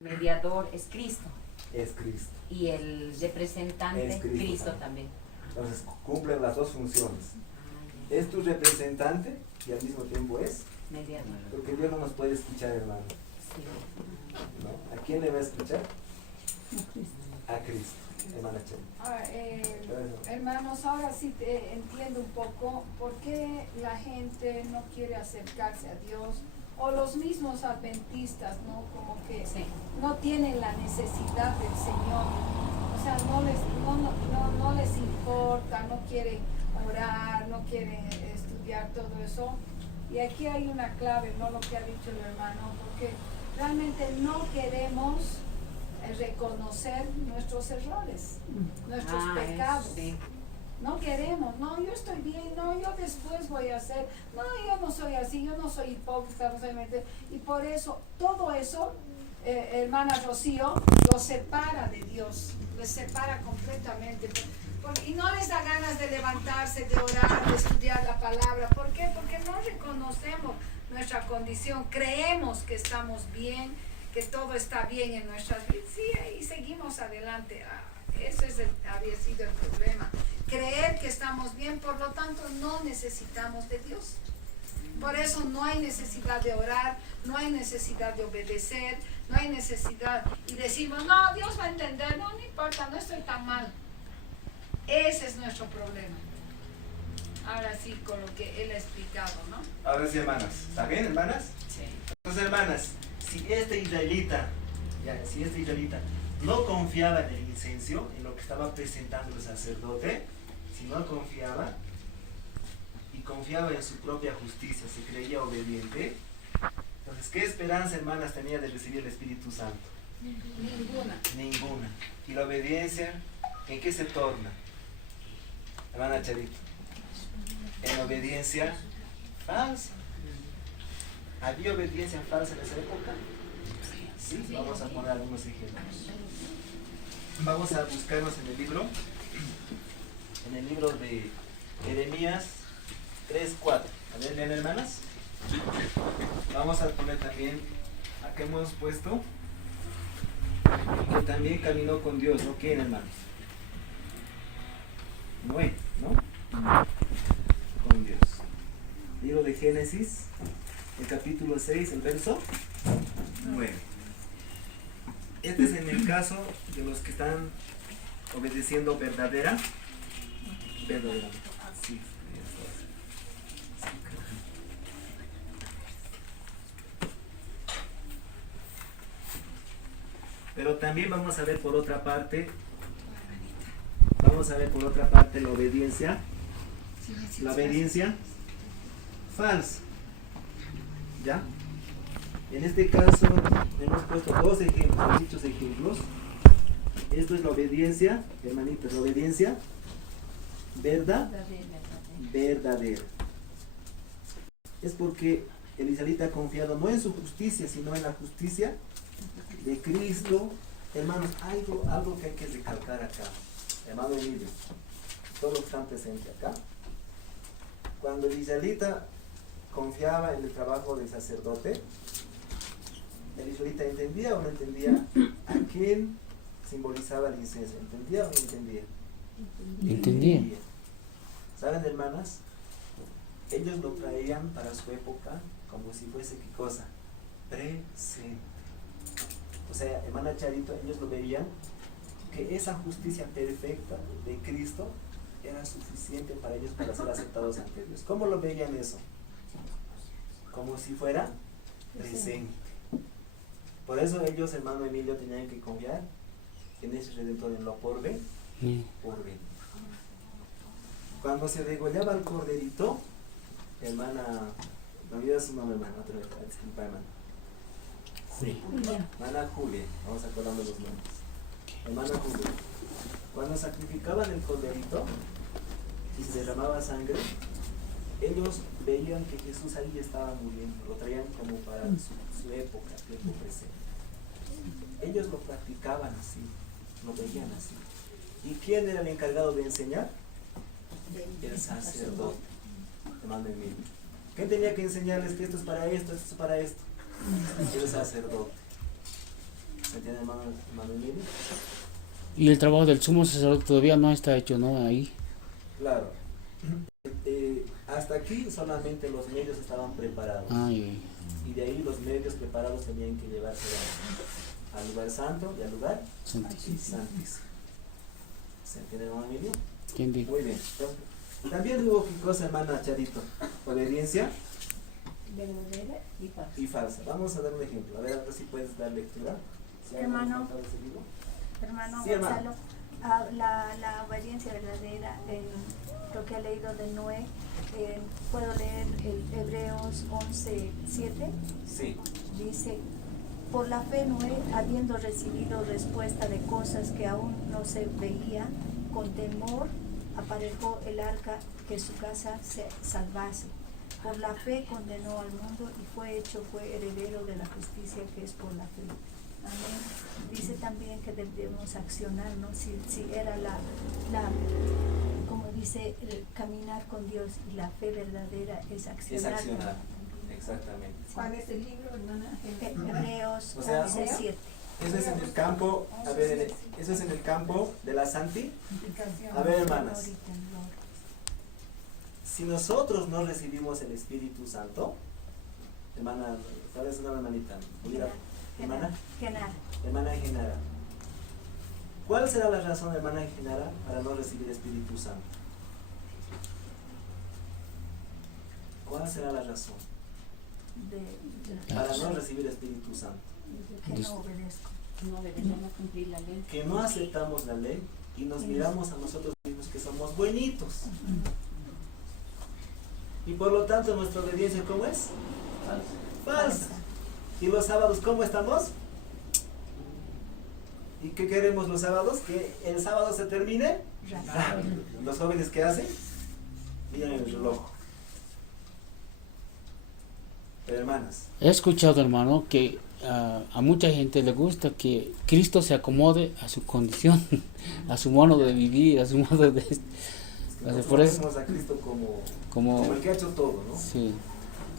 mediador es Cristo. Es Cristo. Y el representante Es Cristo también. Entonces cumplen las dos funciones. Es tu representante y al mismo tiempo es Mediador. porque Dios no nos puede escuchar, hermano. Sí. ¿No? ¿A quién le va a escuchar? A Cristo, hermana Chela. Hermanos, ahora sí entiendo un poco por qué la gente no quiere acercarse a Dios, o los mismos adventistas, ¿no? Como que Sí. no tienen la necesidad del Señor, o sea, no les importa, no quieren orar, no quieren estudiar todo eso. Y aquí hay una clave, ¿no? Lo que ha dicho el hermano, porque realmente no queremos reconocer nuestros errores, nuestros pecados. Sí. No queremos, no, yo estoy bien, no, yo después voy a hacer, no, yo no soy así, yo no soy hipócrita, no soy mentira. Y por eso, todo eso, hermana Rocío, lo separa de Dios, les separa completamente. Y no les da ganas de levantarse, de orar, de estudiar la palabra. ¿Por qué? Porque no reconocemos nuestra condición, creemos que estamos bien, que todo está bien en nuestras vidas, sí, y seguimos adelante. Ese había sido el problema. Creer que estamos bien, por lo tanto no necesitamos de Dios. Por eso no hay necesidad de orar, no hay necesidad de obedecer, no hay necesidad, y decimos, no, Dios va a entender, no importa, no estoy tan mal. Ese es nuestro problema. Ahora sí, con lo que él ha explicado, ¿no? Ahora sí, hermanas. ¿Está bien, hermanas? Sí. Entonces, hermanas, si este israelita no confiaba en el incienso, en lo que estaba presentando el sacerdote, si no confiaba y confiaba en su propia justicia, se creía obediente, entonces, ¿qué esperanza, hermanas, tenía de recibir el Espíritu Santo? Ninguna. ¿Y la obediencia en qué se torna? Hermana Charito, en obediencia falsa. ¿Había obediencia falsa en esa época? Sí, vamos a poner algunos ejemplos. Vamos a buscarnos en el libro de Jeremías 3:4. A ver, lean, hermanas. Vamos a poner también, acá hemos puesto que también caminó con Dios, ¿no? ¿Quién, hermanos? Noé, ¿no? Con Dios. Libro de Génesis, el capítulo 6, el verso 9. Este es en el caso de los que están obedeciendo verdaderamente. Sí. Pero también vamos a ver por otra parte la obediencia falsa. ¿Ya? En este caso hemos puesto dos ejemplos, dichos ejemplos. Esto es la obediencia, hermanitas, la obediencia verdadera. Es porque el israelita ha confiado no en su justicia, sino en la justicia de Cristo. Hermanos, algo que hay que recalcar acá, hermano Emilio, todos los que están presentes acá. Cuando el israelita confiaba en el trabajo del sacerdote, el israelita entendía o no entendía a quién simbolizaba el incienso. ¿Entendía o no entendía? Entendía. ¿Saben, hermanas? Ellos lo traían para su época como si fuese, ¿qué cosa? Presente. O sea, hermana Charito, ellos lo veían que esa justicia perfecta de Cristo era suficiente para ellos para ser aceptados ante Dios. ¿Cómo lo veían eso? Como si fuera presente. Por eso ellos, hermano Emilio, tenían que confiar en ese Redentor, en lo por venir. Cuando se degollaba el corderito, hermana, me olvidé su nombre, hermana, otra vez, disculpa, hermana. Sí, hermana Julia, vamos a acordar los nombres. Hermana Julia, cuando sacrificaban el corderito y se derramaba sangre, ellos veían que Jesús ahí estaba muriendo, lo traían como para su época, tiempo presente. Ellos lo practicaban así, lo veían así. ¿Y quién era el encargado de enseñar? El sacerdote, hermano Emilio. ¿Quién tenía que enseñarles que esto es para esto, esto es para esto? El sacerdote. entiende, hermano Emilio? Y el trabajo del sumo sacerdote todavía no está hecho, ¿no? Ahí. Claro. Hasta aquí solamente los medios estaban preparados. Ay, Y de ahí los medios preparados tenían que llevarse al lugar santo y al lugar santísimo. santísimo. ¿Se entiende, hermano Emilio? ¿Quién dijo? Muy bien. También hubo, ¿qué cosa, hermana Charito? Obediencia Verdadera y falsa. y falsa. Vamos a dar un ejemplo. A ver si puedes dar lectura. Si hay Hermano. algún falta de ese libro. Hermano Sí, hermano. Gonzalo, la obediencia verdadera, lo que ha leído de Noé, puedo leer el Hebreos 11:7, Sí. dice, por la fe Noé, habiendo recibido respuesta de cosas que aún no se veían, con temor aparejó el arca que su casa se salvase. Por la fe condenó al mundo y fue heredero de la justicia que es por la fe. Amén. Dice también que debemos accionar, ¿no? Si era como dice, caminar con Dios, y la fe verdadera es accionar. Es accionar. Exactamente. ¿Cuál es el libro, hermana? Hebreos O sea, 11:7. Eso es en el campo, a ver, eso es en el campo de la santificación. A ver, hermanas, Ahorita, Lord. si nosotros no recibimos el Espíritu Santo, hermana, ¿cuál es una hermanita? Hermana, Genara. hermana Genara. ¿Cuál será la razón, hermana Genara, para no recibir Espíritu Santo? ¿Cuál será la razón para no recibir Espíritu Santo? Que no obedezco. No deberíamos cumplir la ley. Que no aceptamos la ley y nos miramos a nosotros mismos que somos buenitos. Y por lo tanto nuestra obediencia, ¿cómo es? Falsa. ¿Y los sábados cómo estamos? ¿Y qué queremos los sábados? Que el sábado se termine rápido. ¿Los jóvenes qué hacen? Miran el reloj. Pero hermanas, He escuchado, hermano, que a mucha gente le gusta que Cristo se acomode a su condición, a su modo de vivir, a su modo de... nosotros por eso- vemos a Cristo como Como... el que ha hecho todo, ¿no? Sí.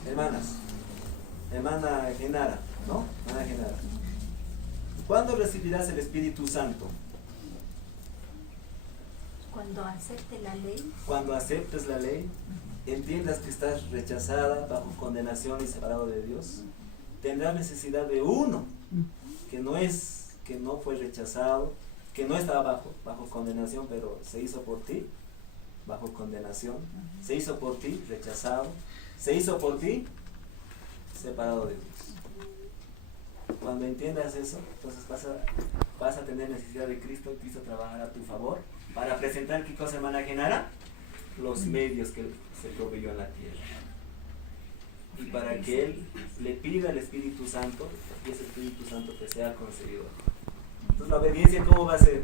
Hermanas, hermana Genara, ¿no? Hermana Genara. ¿Cuándo recibirás el Espíritu Santo? Cuando acepte la ley, Cuando aceptes la ley, entiendas que estás rechazada, bajo condenación y separado de Dios. Tendrás necesidad de uno que no fue rechazado, que no estaba bajo condenación, pero se hizo por ti, bajo condenación, se hizo por ti, rechazado, se hizo por ti, separado de Dios. Cuando entiendas eso, entonces vas a tener necesidad de Cristo, y Cristo trabajará a tu favor para presentar, ¿qué cosa, hermana Genara? Los medios que se proveyó en la tierra. Y para que Él le pida al Espíritu Santo, y ese Espíritu Santo te sea concedido. Entonces la obediencia, ¿cómo va a ser?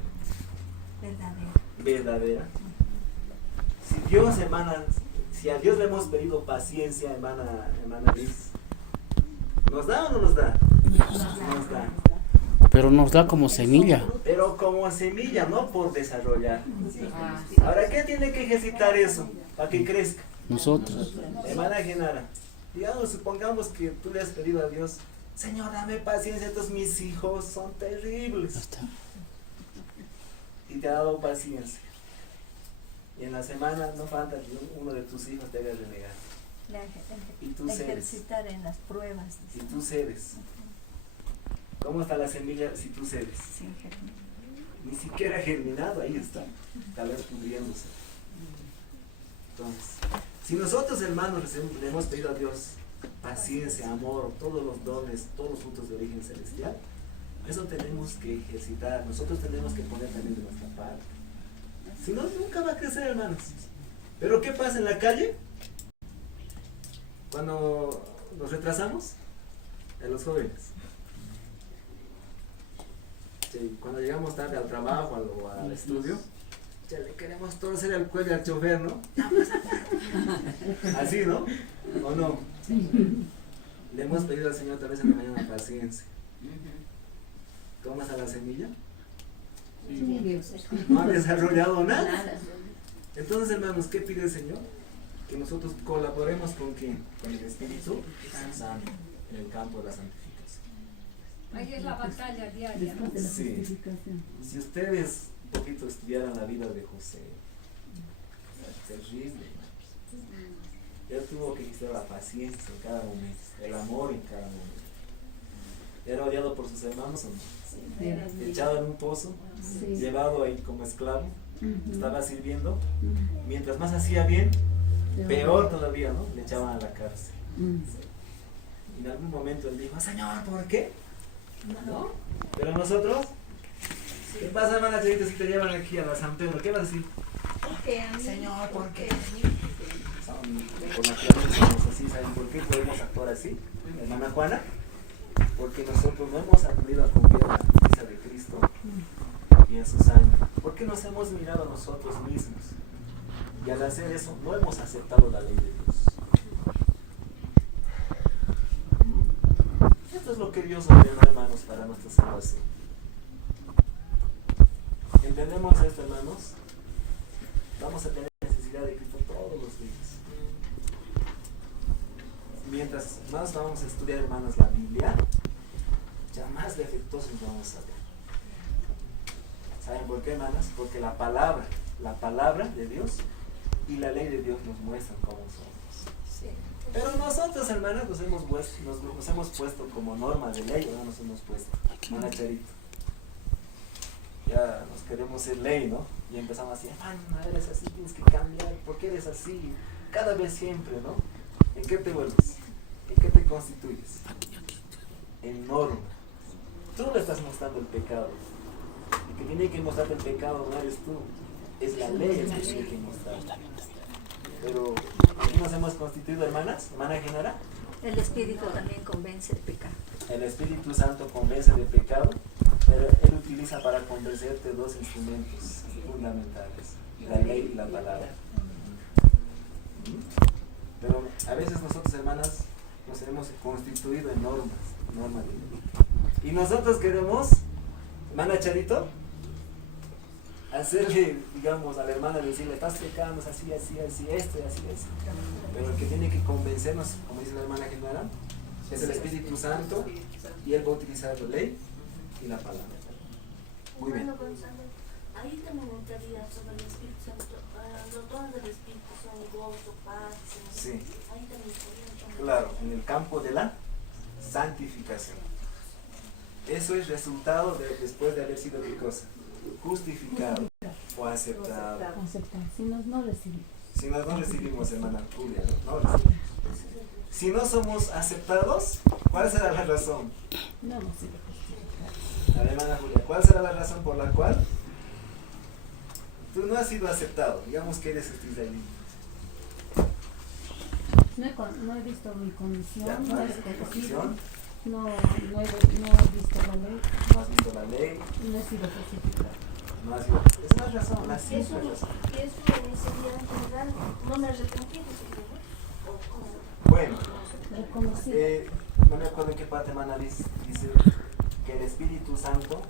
verdadera. Verdadera. Si Dios, hermana, si a Dios le hemos pedido paciencia, hermana Liz, ¿nos da o no nos da? Nos da. Pero nos da como semilla. Pero como semilla, no por desarrollar. Ah, Ahora, ¿qué tiene que ejercitar eso para que crezca? Nosotros. Hermana Genara, digamos, supongamos que tú le has pedido a Dios, Señor, dame paciencia, estos mis hijos son terribles. Hasta. Y te ha dado paciencia. Y en la semana no falta que uno de tus hijos te haga renegar. Y tú cedes. Ejercitar en las pruebas. Y tú cedes. ¿Cómo está la semilla si tú cedes? Sin germinar. Ni siquiera germinado, ahí está, tal vez pudriéndose. Entonces, si nosotros, hermanos, le hemos pedido a Dios paciencia, amor, todos los dones, todos los frutos de origen celestial, eso tenemos que ejercitar, nosotros tenemos que poner también de nuestra parte. Si no, nunca va a crecer, hermanos. Pero ¿qué pasa en la calle? Cuando nos retrasamos, en los jóvenes. Sí, cuando llegamos tarde al trabajo o al estudio, ya le queremos torcer el cuello al chofer, ¿no? Así, ¿no? ¿O no? Le hemos pedido al Señor tal vez en la mañana paciencia. ¿Cómo está la semilla? No ha desarrollado nada. Entonces, hermanos, ¿qué pide el Señor? Que nosotros colaboremos con ¿quién? Con el Espíritu Santo en el campo de la santificación. Ahí es la batalla diaria, ¿no? Sí. Si ustedes un poquito estudiaran la vida de José, terrible. Él tuvo que quitar la paciencia en cada momento, el amor en cada momento. Era odiado por sus hermanos, ¿o no? Echado en un pozo, llevado ahí como esclavo, estaba sirviendo. Mientras más hacía bien, peor todavía, ¿no? Le echaban a la cárcel. Y en algún momento él dijo, Señor, ¿por qué? ¿No? Pero nosotros, ¿qué pasa, hermana Charita, si te llevan aquí a la San Pedro? ¿Qué vas a decir? Señor, ¿por qué? Por naturaleza somos así, ¿saben por qué podemos actuar así? Hermana Juana, porque nosotros no hemos aprendido a confiar en la justicia de Cristo y en su sangre. Porque nos hemos mirado a nosotros mismos y al hacer eso no hemos aceptado la ley de Dios. Esto es lo que Dios ordenó, hermanos, para nuestra salvación. ¿Entendemos esto, hermanos? Vamos a tener necesidad de Cristo todos los días. Mientras más vamos a estudiar, hermanos, la Biblia, ya más defectuosos vamos a ver. ¿Saben por qué, hermanos? Porque la palabra de Dios y la ley de Dios nos muestran cómo somos. Pero nosotros, hermanos, nos hemos puesto como norma de ley, ¿o no nos hemos puesto? Hermana Charito. Ya nos queremos ser ley, ¿no? Y empezamos así, hermano, eres así, tienes que cambiar, ¿por qué eres así? Cada vez siempre, ¿no? ¿En qué te vuelves? ¿En qué te constituyes? En norma. Tú le estás mostrando el pecado. El que tiene que mostrarte el pecado no eres tú, es la ley el que tiene que mostrar. Pero aquí nos hemos constituido, hermanas, hermana Genara. El Espíritu también convence de pecado. El Espíritu Santo convence de pecado, pero Él utiliza para convencerte dos instrumentos fundamentales, la ley y la palabra. Pero a veces nosotros, hermanas, nos hemos constituido en normas de ley. Y nosotros queremos, hermana Charito, hacerle, digamos, a la hermana, decirle, estás pecando, es así, así, así, esto y así, así. Pero el que tiene que convencernos, como dice la hermana Genara, es el Espíritu Santo, y Él va a utilizar la ley y la palabra. Muy bien. Ahí también entraría sobre el Espíritu Santo. Los dones del Espíritu son gozo, paz. Sí. Ahí también podría. Claro, en el campo de la santificación. Eso es resultado después de haber sido, ¿qué cosa? Justificado o aceptado. Si nos no recibimos. Si no recibimos, hermana Julia, no recibimos. Si no somos aceptados, ¿cuál será la razón? No hemos sido justificados. A ver, hermana Julia, ¿cuál será la razón por la cual tú no has sido aceptado? Digamos que eres israelí. No he visto mi condición, Ya, no he ¿tu conocido, condición? no he visto la ley, No has visto la ley, no he sido justificado. no has sido... Es una razón, una Eso simple razón. sería en general, no me arrepentí, ¿o cómo? Bueno, Reconocido. no me acuerdo en qué parte, hermana Liz, dice que el Espíritu Santo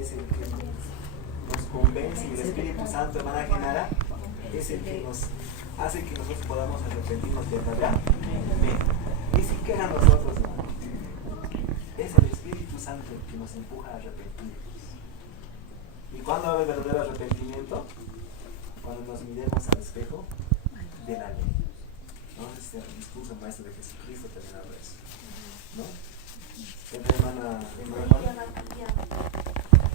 es el que nos convence, y el Espíritu Santo, hermana Genara, es el que nos hace que nosotros podamos arrepentirnos verdaderamente. Ni siquiera nosotros, hermano. Es el Espíritu Santo el que nos empuja a arrepentirnos. ¿Y cuándo va a haber verdadero arrepentimiento? Cuando nos miremos al espejo de la ley. ¿No? Este discurso maestro de Jesucristo también habla de eso. ¿No? Hermana.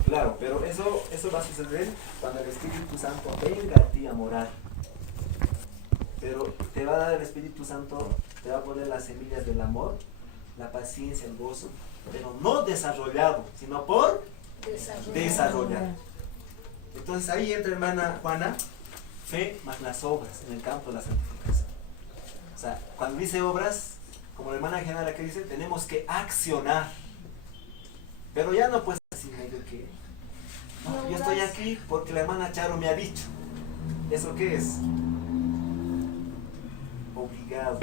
Claro, pero eso va a suceder cuando el Espíritu Santo venga a ti a morar. Pero te va a dar el Espíritu Santo, te va a poner las semillas del amor, la paciencia, el gozo, pero no desarrollado, sino por desarrollar. Entonces ahí entra, hermana Juana, fe más las obras en el campo de la santificación. O sea, cuando dice obras, como la hermana Genara que dice, tenemos que accionar. Pero ya no puedes decir medio que, no, yo estoy aquí porque la hermana Charo me ha dicho. ¿Eso qué es? Obligado,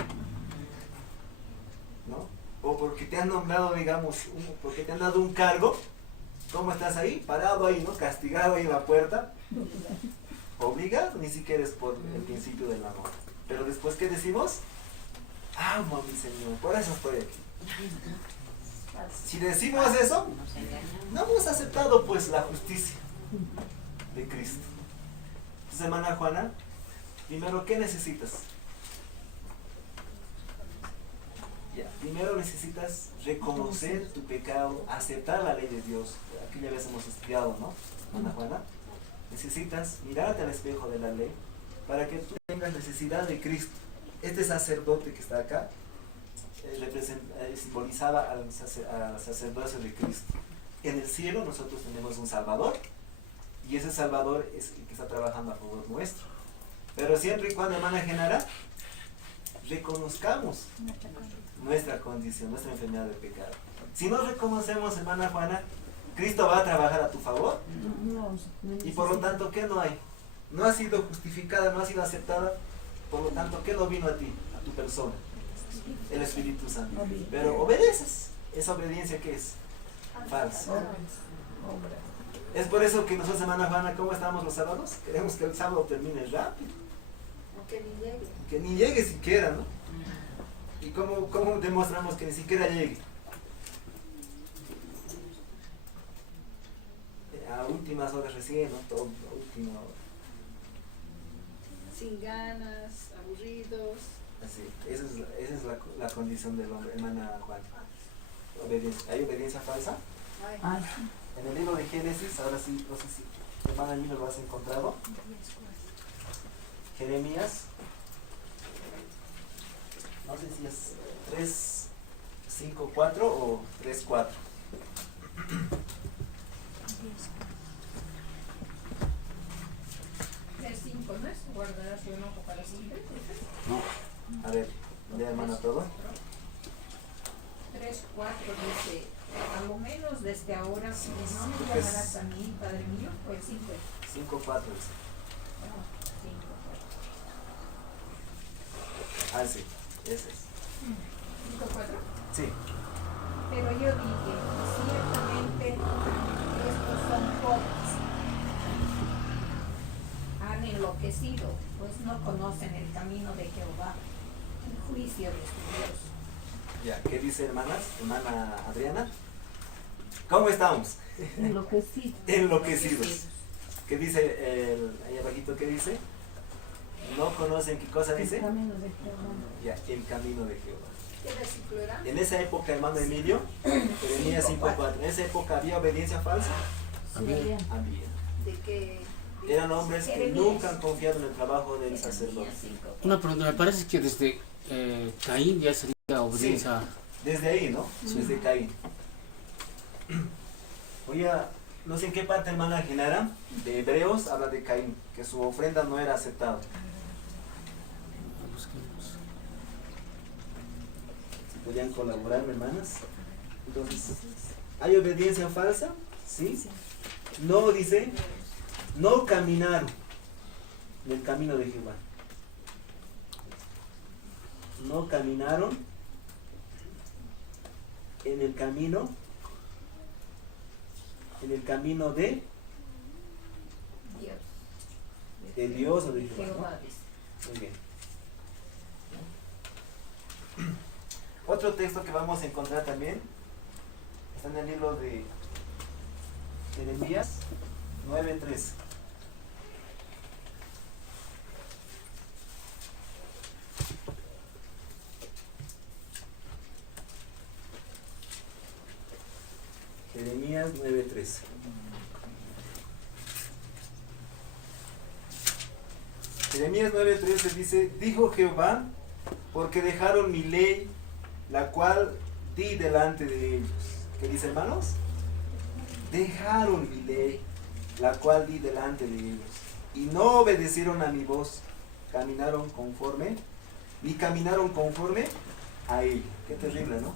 ¿no? O porque te han nombrado, digamos, porque te han dado un cargo. ¿Cómo estás ahí? Parado ahí, ¿no? Castigado ahí en la puerta. Obligado, ni siquiera es por el principio del amor. Pero después, ¿qué decimos? Amo a mi Señor, por eso estoy aquí. Si decimos eso, no hemos aceptado pues la justicia de Cristo. Entonces, hermana Juana, primero, ¿qué necesitas? Ya, primero necesitas reconocer tu pecado, aceptar la ley de Dios. Aquella vez hemos estudiado, ¿no, hermana Juana? Necesitas mirarte al espejo de la ley para que tú tengas necesidad de Cristo. Este sacerdote que está acá simbolizaba al sacerdocio de Cristo. En el cielo nosotros tenemos un Salvador y ese Salvador es el que está trabajando a favor nuestro. Pero siempre y cuando, hermana Genara, reconozcamos nuestra condición, nuestra enfermedad de pecado. Si no reconocemos, hermana Juana, Cristo va a trabajar a tu favor y por lo tanto, ¿qué no hay? No ha sido justificada, no ha sido aceptada, por lo tanto, ¿qué no vino a ti, a tu persona? El Espíritu Santo. Pero obedeces. ¿Esa obediencia qué es? Falsa. Es por eso que nosotros, hermana Juana, ¿cómo estamos los sábados? Queremos que el sábado termine rápido. Que ni llegue. Que ni llegue siquiera, ¿no? ¿Y cómo demostramos que ni siquiera llegue? A últimas horas recién, ¿no? Todo a última hora. Sin ganas, aburridos. Así, esa es la condición del hombre, hermana Juana. Obediencia. ¿Hay obediencia falsa? Ay, En el libro de Génesis, ahora sí, no sé si hermana Milo lo has encontrado. Jeremías, no sé si es 3, 5, 4 o 3, 4. 3:5, ¿no es? Guardarás tu enojo para siempre. No. A ver, lea hermana todo. 3:4 dice, a lo menos desde ahora, si no me Creo que es- llamarás a mí, Padre mío, o el 5. 5, 4 dice. 5. Ah, sí, ese es. 5:4. Sí, Pero yo dije, ciertamente estos son pobres. Han enloquecido, pues no conocen el camino de Jehová, el juicio de su Dios. ya. ¿Qué dice hermanas? Hermana Adriana. ¿Cómo estamos? Enloquecidos. Enloquecidos. ¿Qué dice ahí abajito? ¿Qué dice? No conocen qué cosa El dice. camino de Jehová. Ya, el camino de Jehová. ¿Qué versículo era? En esa época, hermano Emilio, Jeremías 5:4, en esa época había obediencia falsa. Había. Había. De que Eran hombres que Jeremías. nunca han confiado en el trabajo del sacerdote. Una pregunta, me parece que desde Caín ya sería obediencia. Desde ahí, ¿no? Sí. Desde Caín. Oye, no sé en qué parte, hermana Genara, de Hebreos habla de Caín, que su ofrenda no era aceptada. Busquemos. Si podían colaborar, hermanas. Entonces, ¿hay obediencia falsa? ¿Sí? No, dice, no caminaron en el camino de Jehová. No caminaron en el camino de Dios. Dios o de Jehová, ¿no? Jehová dice. Muy bien. Otro texto que vamos a encontrar también está en el libro de Jeremías 9:13. Jeremías 9:13. Jeremías 9:13 dice, dijo Jehová, porque dejaron mi ley, la cual di delante de ellos. ¿Qué dice, hermanos? Dejaron mi ley, la cual di delante de ellos, y no obedecieron a mi voz, ni caminaron conforme a ella. Qué terrible, ¿no?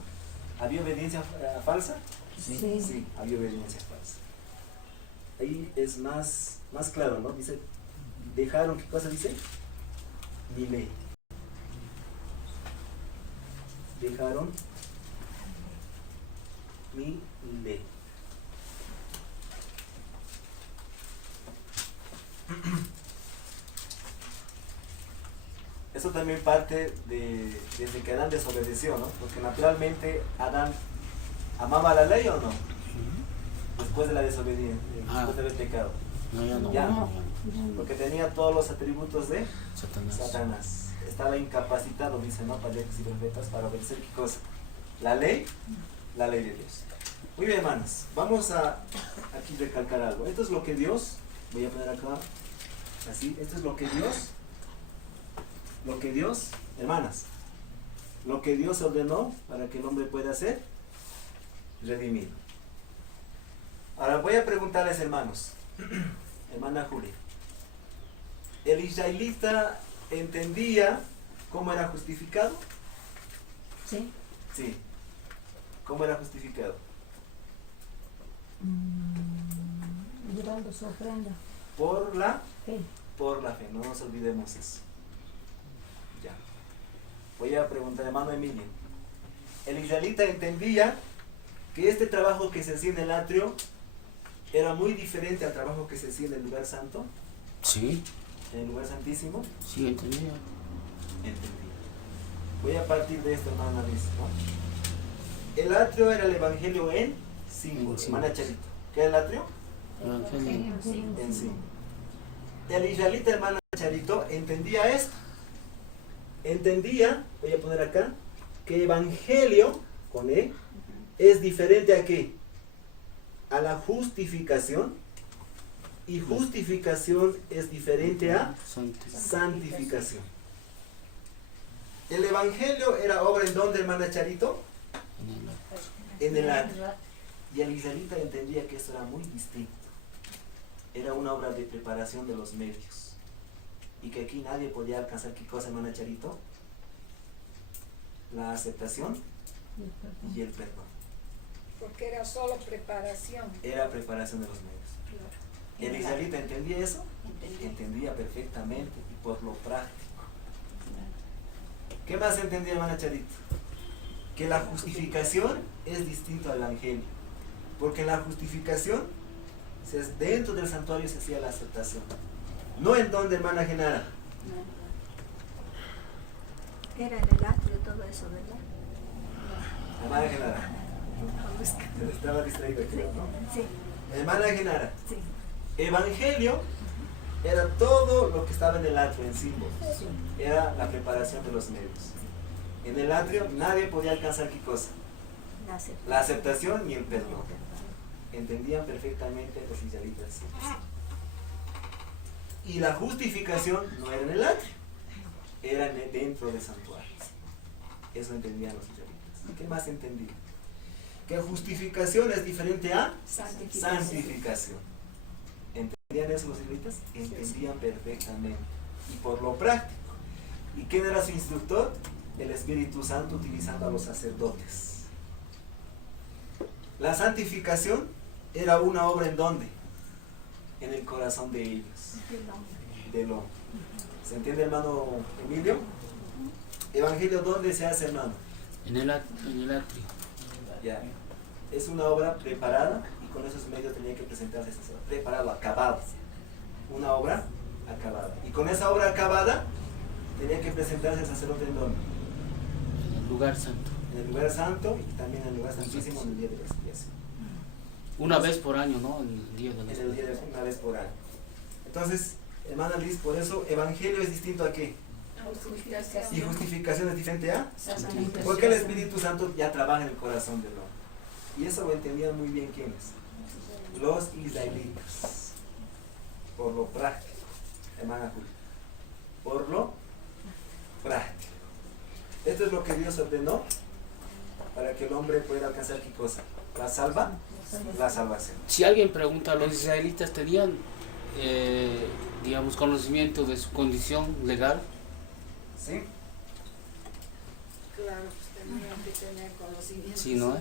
¿Había obediencia falsa? Sí, había obediencia falsa. Ahí es más claro, ¿no? Dice, dejaron, ¿qué cosa dice? Mi ley. Dejaron mi ley. Eso también parte desde que Adán desobedeció, ¿no? Porque naturalmente Adán ¿Amaba la ley o no? Después de la desobediencia, Ah. después de haber pecado. No, ya no. Ya. no, Porque tenía todos los atributos de Satanás. Satanás. Estaba incapacitado, dice, ¿no? Para y profetas, para obedecer qué cosa. La ley de Dios. Muy bien, hermanos. Vamos a aquí recalcar algo. Esto es lo que Dios, voy a poner acá, así, esto es lo que Dios, hermanas, lo que Dios ordenó para que el hombre pueda ser redimido. Ahora voy a preguntarles, hermanos, hermana Julia, ¿el israelita entendía cómo era justificado? Sí. Sí. ¿Cómo era justificado? Llevando su ofrenda. Por la Sí. fe, no nos olvidemos eso. Ya. Voy a preguntar, hermano Emilio. ¿El israelita entendía que este trabajo que se hacía en el atrio era muy diferente al trabajo que se hacía en el lugar santo, Sí, en el lugar santísimo? sí, entendía. Entendía. Voy a partir de esto, hermana Liz, ¿no? El atrio era el evangelio en símbolo, Sí. hermana Charito. ¿Qué es el atrio? Evangelio. Sí. En sí. El israelita, hermana Charito, entendía esto. Entendía, voy a poner acá, que evangelio, con E, es diferente a qué? A la justificación. Y justificación es diferente a santificación. El evangelio era obra en donde, hermana Charito, en el atrio. Y el israelita entendía que esto era muy distinto. Era una obra de preparación de los medios. Y que aquí nadie podía alcanzar, ¿qué cosa, hermana Charito? La aceptación y el perdón. Porque era solo preparación. Era preparación de los medios. ¿El israelita entendía eso? Entendía perfectamente y por lo práctico. ¿Qué más entendía, hermana Charito? Que la justificación es distinto al evangelio. Porque en la justificación, dentro del santuario se hacía la aceptación. No en donde, hermana Genara. Era en el atrio todo eso, ¿verdad? Hermana Genara. Estaba distraída, creo, ¿no? Sí, Hermana Genara. sí. Evangelio era todo lo que estaba en el atrio, en símbolo. Era la preparación de los medios. En el atrio nadie podía alcanzar qué cosa. La aceptación y el perdón. Entendían perfectamente los israelitas. Y la justificación no era en el atrio, era dentro del santuario. Eso entendían los israelitas. ¿Qué más entendían? Que justificación es diferente a santificación. ¿Entendían eso los israelitas? Entendían perfectamente. Y por lo práctico. ¿Y quién era su instructor? El Espíritu Santo, utilizando a los sacerdotes. La santificación era una obra ¿en dónde? En el corazón de ellos, del hombre. ¿Se entiende, hermano Emilio? Evangelio, ¿dónde se hace, hermano? En el atrio. Ya. Es una obra preparada y con esos medios tenía que presentarse preparado, acabado. Una obra acabada. Y con esa obra acabada tenía que presentarse el sacerdote ¿en dónde? En el lugar santo. En el lugar santo y también en el lugar santísimo en el día de la expiación. Una vez por año, ¿no? El día de la En el día de una vez por año. Entonces, hermana Liz, por eso evangelio es distinto a qué? Y justificación es diferente a. Porque el Espíritu Santo ya trabaja en el corazón del hombre. Y eso lo entendían muy bien quiénes. Los israelitas. Por lo práctico, hermana Julia. Por lo práctico. Esto es lo que Dios ordenó para que el hombre pueda alcanzar qué cosa. La salvación. Si alguien pregunta, ¿los israelitas tenían, digamos, conocimiento de su condición legal? ¿Sí? Claro, pues tenían que tener conocimiento. Sí, ¿no?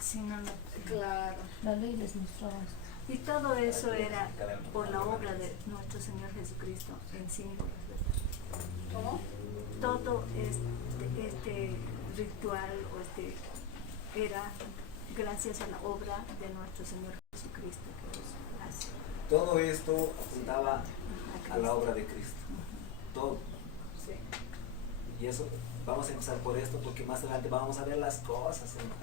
Sí, no, no. Claro. La ley les mostró. Y todo eso era por la obra de nuestro Señor Jesucristo en símbolos, ¿verdad? ¿Cómo? Todo este ritual o era gracias a la obra de nuestro Señor Jesucristo que nos hace. Todo esto apuntaba a la obra de Cristo. Todo. Sí. Y eso, vamos a empezar por esto porque más adelante vamos a ver las cosas, hermanos.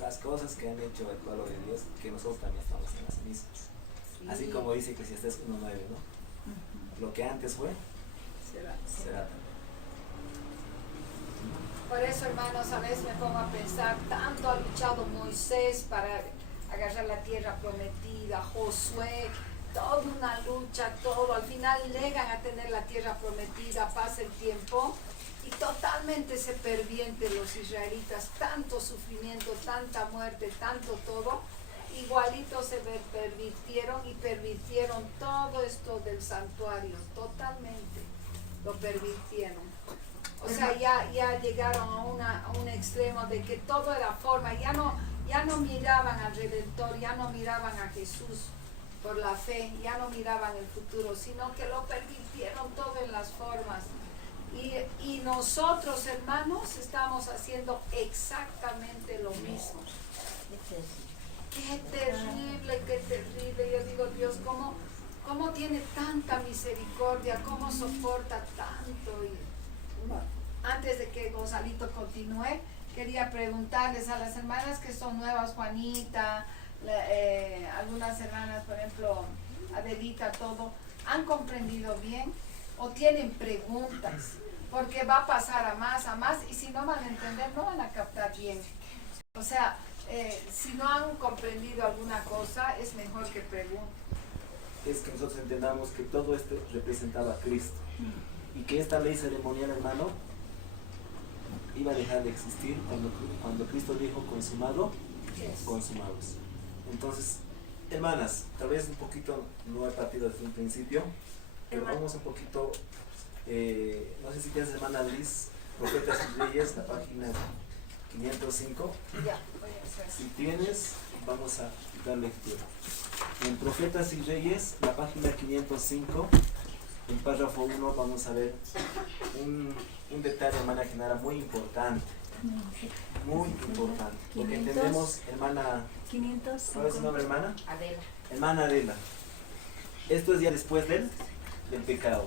las cosas que han hecho el pueblo de Dios, que nosotros también estamos en las mismas. Sí. Así como dice Eclesiastés 1:9, ¿no? Lo que antes fue, será también. Por eso, hermanos, a veces me pongo a pensar, tanto ha luchado Moisés para agarrar la tierra prometida, Josué, toda una lucha, todo, al final llegan a tener la tierra prometida, pasa el tiempo y totalmente se pervienten los israelitas, tanto sufrimiento, tanta muerte, tanto todo, igualito se pervirtieron y pervirtieron todo esto del santuario, totalmente lo pervirtieron. O sea, ya llegaron a un extremo de que todo era forma, ya no miraban al Redentor, ya no miraban a Jesús por la fe, ya no miraban el futuro, sino que lo permitieron todo en las formas. Y nosotros, hermanos, estamos haciendo exactamente lo mismo. Qué terrible, qué terrible. Yo digo, Dios, ¿cómo tiene tanta misericordia? ¿Cómo soporta tanto? Y antes de que Gonzalito continúe, quería preguntarles a las hermanas que son nuevas, Juanita, algunas hermanas, por ejemplo, Adelita, todo, ¿han comprendido bien o tienen preguntas? Porque va a pasar a más, y si no van a entender, no van a captar bien. O sea, si no han comprendido alguna cosa, es mejor que pregunten. Es que nosotros entendamos que todo esto representaba a Cristo y que esta ley ceremonial, hermano, iba a dejar de existir cuando Cristo dijo consumado, consumados. Entonces, hermanas, tal vez un poquito no he partido desde un principio, pero vamos un poquito, no sé si tienes, hermana Liz, Profetas y Reyes, la página 505. Ya, voy a hacer. Si tienes, vamos a dar lectura. En Profetas y Reyes, la página 505, en párrafo 1, vamos a ver un detalle, hermana Genara, muy importante. Muy importante. Porque 500. entendemos, hermana, 500. ¿cuál es su nombre, hermana? Adela. Hermana Adela. Esto es ya después del pecado.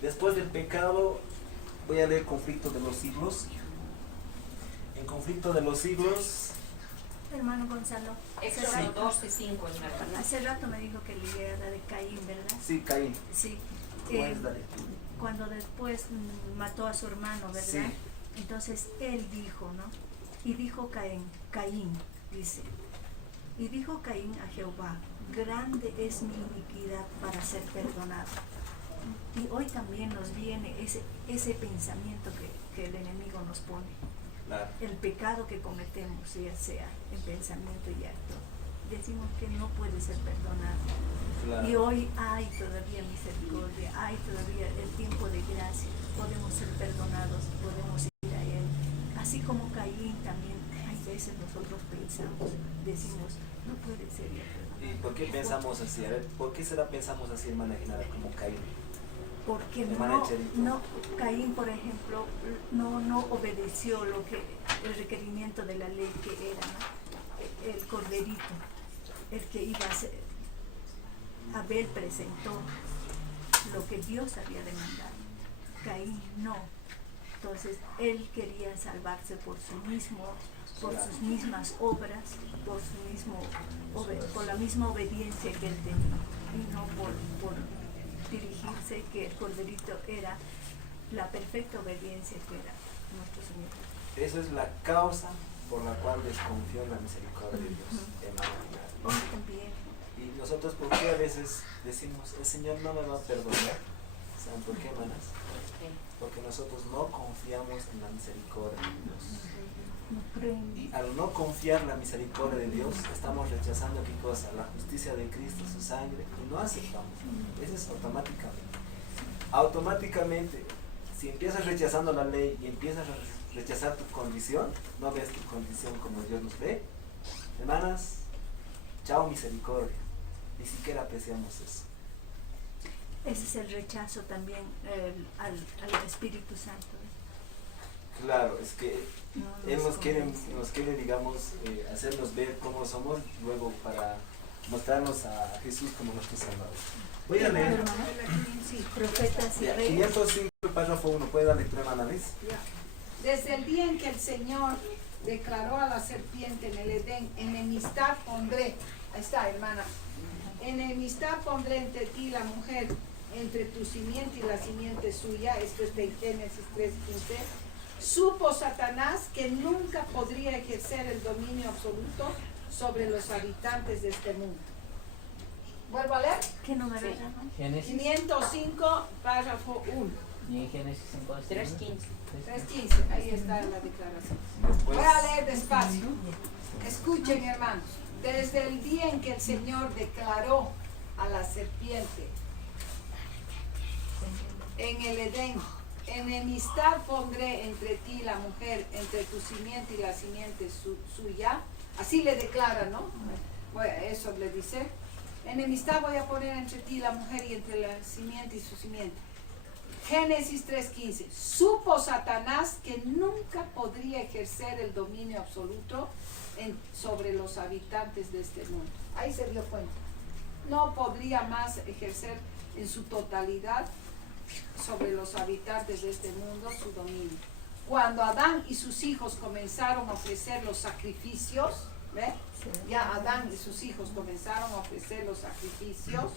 Después del pecado, voy a leer Conflicto de los Siglos. En Conflicto de los Siglos, Hermano Gonzalo, Éxodo 12:5 es verdad. hace rato me dijo que leyera de Caín, ¿verdad? sí, Caín. Sí. ¿Cómo es la lectura? Cuando después mató a su hermano, ¿verdad? Sí. Entonces él dijo, ¿no? Y dijo Caín, dice, y dijo Caín a Jehová, grande es mi iniquidad para ser perdonado. Y hoy también nos viene ese pensamiento que el enemigo nos pone. Claro. El pecado que cometemos, ya sea en pensamiento y acto, decimos que no puede ser perdonado. Claro. Y hoy hay todavía misericordia, hay todavía el tiempo de gracia, podemos ser perdonados, podemos ir a Él. Así como Caín también, hay veces nosotros pensamos, decimos, no puede ser ya perdonado. ¿Y por qué pensamos así? A ver, ¿por qué pensamos así, hermana Genara, como Caín? Porque Hermana Cherito. no, Caín, por ejemplo, no obedeció el requerimiento de la ley que era, ¿no? El corderito, el que iba a ser. Abel presentó lo que Dios había demandado. Caín no. Entonces él quería salvarse por sus mismas obras, por la misma obediencia que él tenía, y no por dirigirse, que el corderito era la perfecta obediencia que era nuestro Señor. Eso es la causa por la cual desconfió en la misericordia de Dios, hermana Genara. Hoy también. Y nosotros, ¿por qué a veces decimos, el Señor no me va a perdonar? ¿Saben por qué, hermanas? Porque nosotros no confiamos en la misericordia de Dios. No creen. Y al no confiar en la misericordia de Dios, estamos rechazando ¿qué cosa? La justicia de Cristo, su sangre, y no aceptamos. Eso es automáticamente. Automáticamente, si empiezas rechazando la ley y empiezas a rechazar tu condición, no ves tu condición como Dios nos ve, hermanas, chao misericordia. Ni siquiera apreciamos eso. Ese es el rechazo también al Espíritu Santo. Claro, es que No Él nos quiere, convence. digamos, hacernos ver cómo somos, luego para mostrarnos a Jesús como nuestro Salvador. Voy a leer. Sí. Profetas y Ya, reyes. 505, párrafo 1. ¿Puede dar lectura, hermana Liz? Desde el día en que el Señor declaró a la serpiente en el Edén, enemistad pondré, ahí está, hermana, enemistad pondré entre ti y la mujer, entre tu simiente y la simiente suya, esto es de Génesis 3:15. Supo Satanás que nunca podría ejercer el dominio absoluto sobre los habitantes de este mundo. ¿Vuelvo a leer? ¿Qué número Sí. es, hermano? Génesis 505, párrafo 1. y en Génesis 5 3:15. 3:15, ahí está la declaración. Voy a leer despacio. Escuchen, hermanos. Desde el día en que el Señor declaró a la serpiente en el Edén, enemistad pondré entre ti y la mujer, entre tu simiente y la simiente suya. Así le declara, ¿no? Bueno, eso le dice. Enemistad voy a poner entre ti y la mujer y entre la simiente y su simiente. Génesis 3:15. Supo Satanás que nunca podría ejercer el dominio absoluto sobre los habitantes de este mundo. Ahí se dio cuenta. No podría más ejercer en su totalidad sobre los habitantes de este mundo su dominio. Cuando Adán y sus hijos comenzaron a ofrecer los sacrificios, ¿ve? Ya Adán y sus hijos comenzaron a ofrecer los sacrificios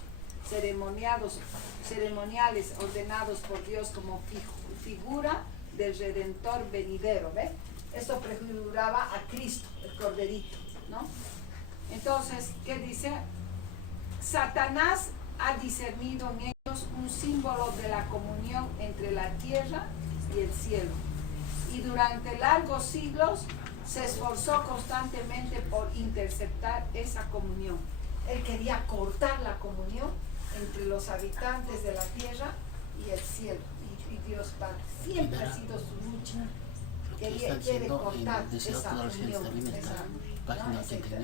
ceremoniales ordenados por Dios como figura del Redentor venidero, ¿ve? Esto prefiguraba a Cristo, el Corderito, ¿no? Entonces, ¿qué dice? Satanás ha discernido en ellos un símbolo de la comunión entre la tierra y el cielo. Y durante largos siglos se esforzó constantemente por interceptar esa comunión. Él quería cortar la comunión entre los habitantes de la tierra y el cielo. Y Dios Padre. Siempre ha sido su lucha. Quiere cortar esa comunión.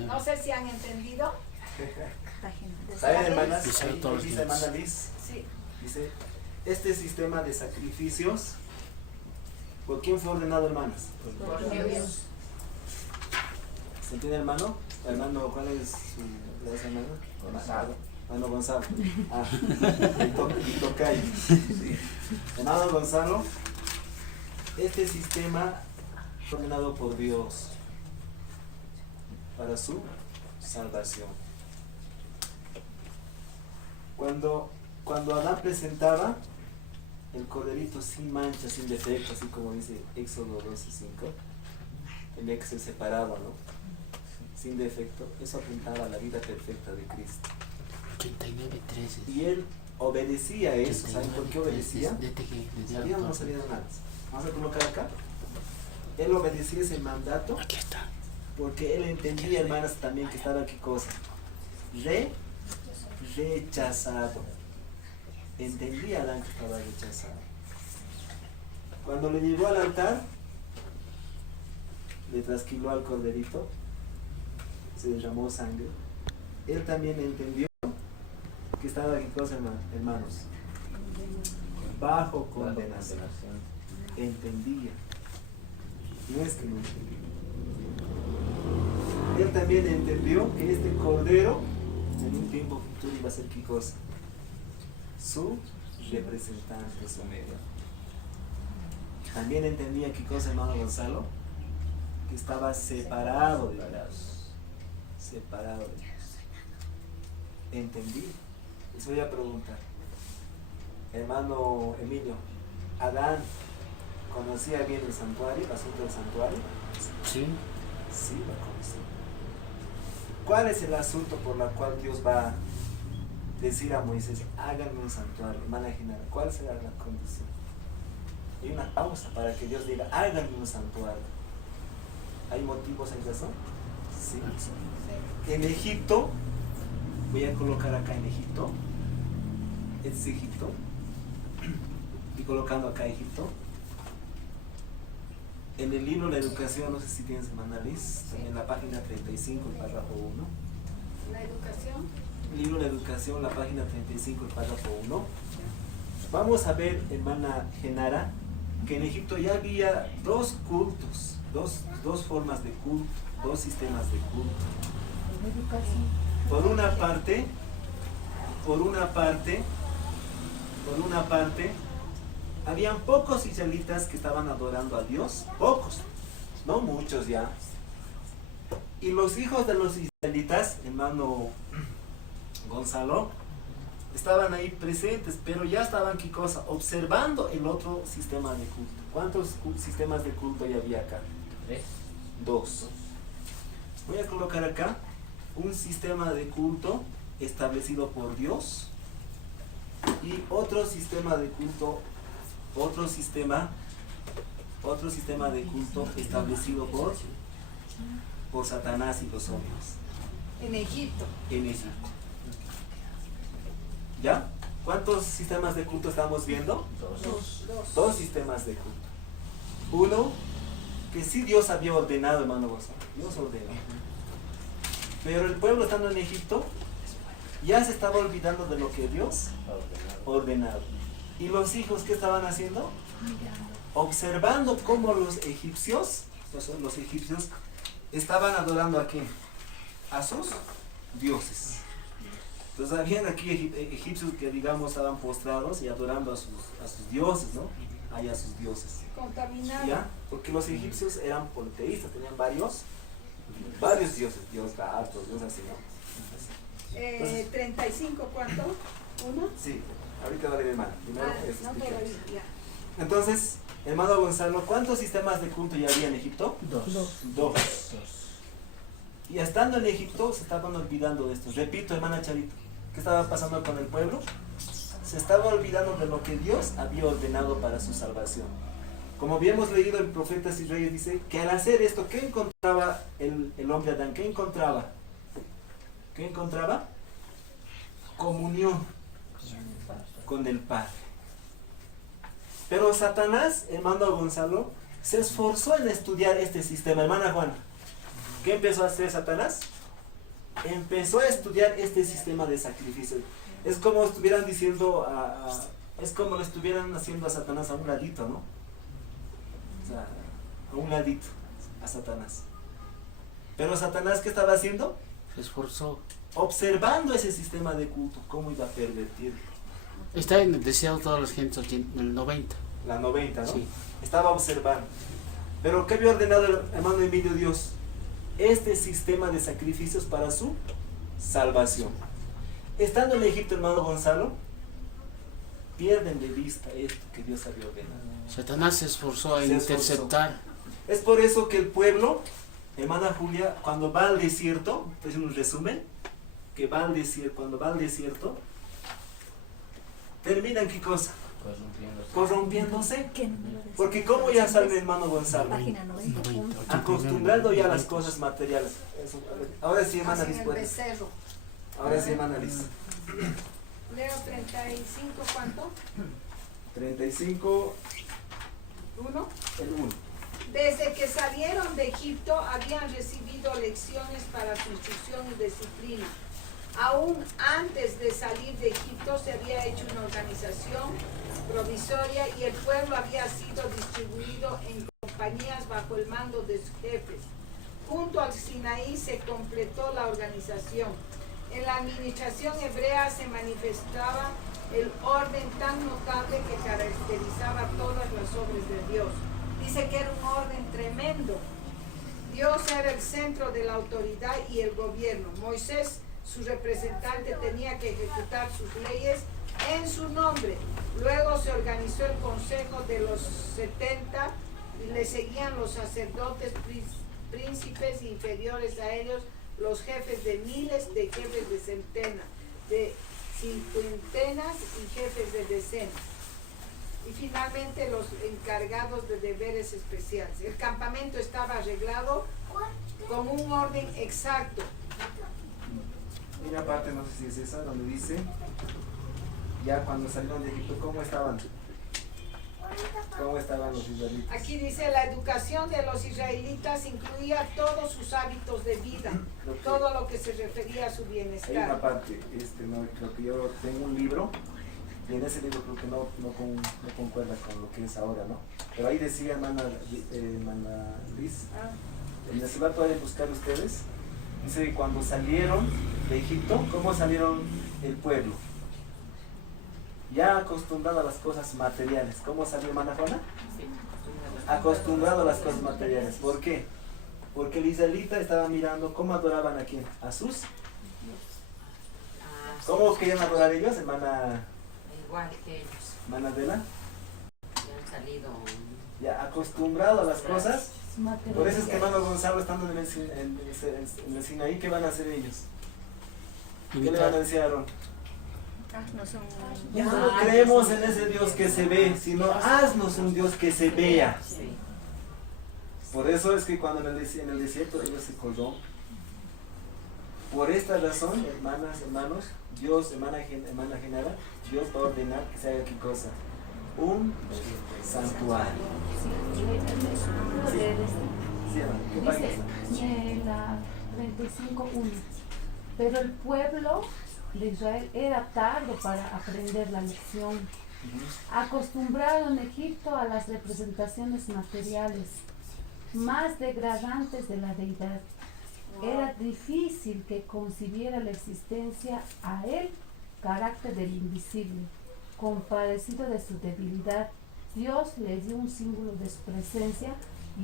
No sé si han entendido. ¿Saben, hermanas? Dice Ahí todos los dice, días. hermana Liz, Sí. dice, este sistema de sacrificios, ¿por quién fue ordenado, hermanas? Por Dios. ¿Se entiende, hermano? Hermano, ¿cuál es su gracia, hermano? Gonzalo. Hermano Gonzalo. Ah, y tocayo. Sí. Hermano Gonzalo, este sistema fue ordenado por Dios para su salvación. Cuando Adán presentaba el corderito sin mancha, sin defecto, así como dice Éxodo 12:5, el ex separado, ¿no? Sin defecto, eso apuntaba a la vida perfecta de Cristo. 89:13. Y él obedecía eso. ¿Saben por qué obedecía? ¿Sabían o no Aquí sabían nada? Vamos a colocar acá. Él obedecía ese mandato está. porque él entendía, hermanas, también que estaba aquí cosa. Rechazado. Entendía Adán que estaba rechazado. Cuando le llevó al altar, le trasquiló al corderito, se derramó sangre. Él también entendió que estaba aquí cosa, hermanos, bajo condenación. Entendía. No es que no entendía. Él también entendió que este cordero en un tiempo futuro iba a ser qué cosa, su representante, su medio. También entendía qué cosa, hermano Gonzalo, que estaba separado de Dios. Separado de Dios. Entendí. Les voy a preguntar, hermano Emilio, ¿Adán conocía bien el santuario, el asunto del santuario? Sí. Sí, lo conocía. ¿Cuál es el asunto por el cual Dios va a decir a Moisés, háganme un santuario? Hermana Genara, ¿cuál será la condición? Hay una pausa para que Dios diga, háganme un santuario. ¿Hay motivos en razón? Sí. En Egipto, voy a colocar acá en Egipto, este es Egipto, y colocando acá Egipto. En el libro La Educación, no sé si tienes, hermana Liz, en la página 35, el párrafo 1. La educación. Libro La Educación, la página 35, el párrafo 1. Vamos a ver, hermana Genara, que en Egipto ya había dos cultos, dos formas de culto, dos sistemas de culto. Por una parte, habían pocos israelitas que estaban adorando a Dios, pocos. no muchos ya. Y los hijos de los israelitas, hermano Gonzalo, estaban ahí presentes, pero ya estaban, ¿qué cosa? Observando el otro sistema de culto. ¿Cuántos sistemas de culto ya había acá? 3. 2. Voy a colocar acá un sistema de culto establecido por Dios y otro sistema de culto, otro sistema de culto establecido por Satanás y los hombres En Egipto. en Egipto. ¿Ya? ¿Cuántos sistemas de culto estamos viendo? 2. Dos sistemas de culto. Uno, que sí Dios había ordenado, hermano Gonzalo. Dios ordenó. Pero el pueblo estando en Egipto, ya se estaba olvidando de lo que Dios ordenado. ¿Y los hijos qué estaban haciendo? Observando cómo los egipcios estaban adorando a quién? A sus dioses. Entonces habían aquí egipcios que, digamos, estaban postrados y adorando a sus dioses, ¿no? Ahí a sus dioses. Contaminado. ¿Ya? Porque los egipcios eran politeístas, tenían varios dioses, Dios gato, Dios así, ¿no? 35, ¿cuánto? ¿Uno? Sí, ahorita va a leer, hermano. Primero Ah, es no explicar. todavía, ya. Entonces, hermano Gonzalo, ¿cuántos sistemas de culto ya había en Egipto? 2. Y estando en Egipto se estaban olvidando de esto. Repito, hermana Charito, ¿qué estaba pasando con el pueblo? Se estaba olvidando de lo que Dios había ordenado para su salvación. Como habíamos leído en Profetas y Reyes, dice que al hacer esto, ¿qué encontraba el hombre Adán? ¿Qué encontraba? ¿Qué encontraba? Comunión con el Padre. Pero Satanás, hermano Gonzalo, se esforzó en estudiar este sistema. Hermana Juana, ¿qué empezó a hacer Satanás? Empezó a estudiar este sistema de sacrificio. Es como estuvieran diciendo, es como lo estuvieran haciendo a Satanás a un ladito, ¿no? O sea, a un ladito, a Satanás. Pero Satanás, ¿qué estaba haciendo? Se esforzó. Observando ese sistema de culto, cómo iba a pervertirlo. Está en el deseo de todas las gentes, el 90. La 90, ¿no? Sí. Estaba observando. Pero ¿qué había ordenado el hermano Emilio Dios? Este sistema de sacrificios para su salvación. Estando en Egipto, hermano Gonzalo, pierden de vista esto que Dios había ordenado. Satanás se esforzó en Se esforzó. interceptar. Es por eso que el pueblo, hermana Julia, cuando va al desierto, es un resumen, que va al desierto, cuando va al desierto, terminan ¿qué cosa? Corrompiéndose. Porque como ya sabe mi hermano Gonzalo, Página 90. acostumbrado ya a las cosas materiales. Eso, ahora sí, hermana Hacen Liz, el puede. becerro. Ahora sí, hermana Liz. Leo 35, ¿cuánto? 35, 1. el 1. Desde que salieron de Egipto habían recibido lecciones para su instrucción y disciplina. Aún antes de salir de Egipto se había hecho una organización provisoria y el pueblo había sido distribuido en compañías bajo el mando de sus jefes. Junto al Sinaí se completó la organización. En la administración hebrea se manifestaba el orden tan notable que caracterizaba todas las obras de Dios. Dice que era un orden tremendo. Dios era el centro de la autoridad y el gobierno. Moisés, su representante, tenía que ejecutar sus leyes en su nombre. Luego se organizó el consejo de los 70 y le seguían los sacerdotes, príncipes inferiores a ellos, los jefes de miles, de jefes de centenas, de cincuentenas y jefes de decenas. Y finalmente los encargados de deberes especiales. El campamento estaba arreglado con un orden exacto. Mira aparte, no sé si es esa, donde dice, ya cuando salieron de Egipto, ¿cómo estaban? ¿Cómo estaban los israelitas? Aquí dice, la educación de los israelitas incluía todos sus hábitos de vida, todo lo que se refería a su Hay una bienestar. parte, no, creo que yo tengo un libro, y en ese libro creo que no concuerda con lo que es ahora, ¿no? Pero ahí decía, hermana Liz, en el celular pueden buscar ustedes, dice que cuando salieron de Egipto, ¿cómo salieron el pueblo? Ya acostumbrado a las cosas materiales. ¿Cómo salió, hermana Juana? acostumbrado a las cosas materiales. ¿Por qué? Porque el israelita estaba mirando cómo adoraban a quién, a sus. ¿Cómo querían adorar ellos, hermana? Igual que ellos, Hermana Adela. ya han salido. Ya acostumbrado a las cosas. Por eso es que hermano Gonzalo, estando en el Sinaí, ¿qué van a hacer ellos? ¿Qué le van a decir a Aarón? Ya no creemos en ese Dios que se ve, sino haznos un Dios que se vea. Sí. Por eso es que cuando en el desierto ellos se colgó. Por esta razón, hermanas, hermanos, Dios, hermana Genara, Dios va a ordenar que se haga qué cosa. Un santuario. Sí, hermano, ¿qué pasa? La 35:1. Pero el pueblo de Israel era tardo para aprender la lección. Acostumbrado en Egipto a las representaciones materiales, más degradantes de la deidad. Era difícil que concibiera la existencia a él, carácter del invisible. Compadecido de su debilidad, Dios le dio un símbolo de su presencia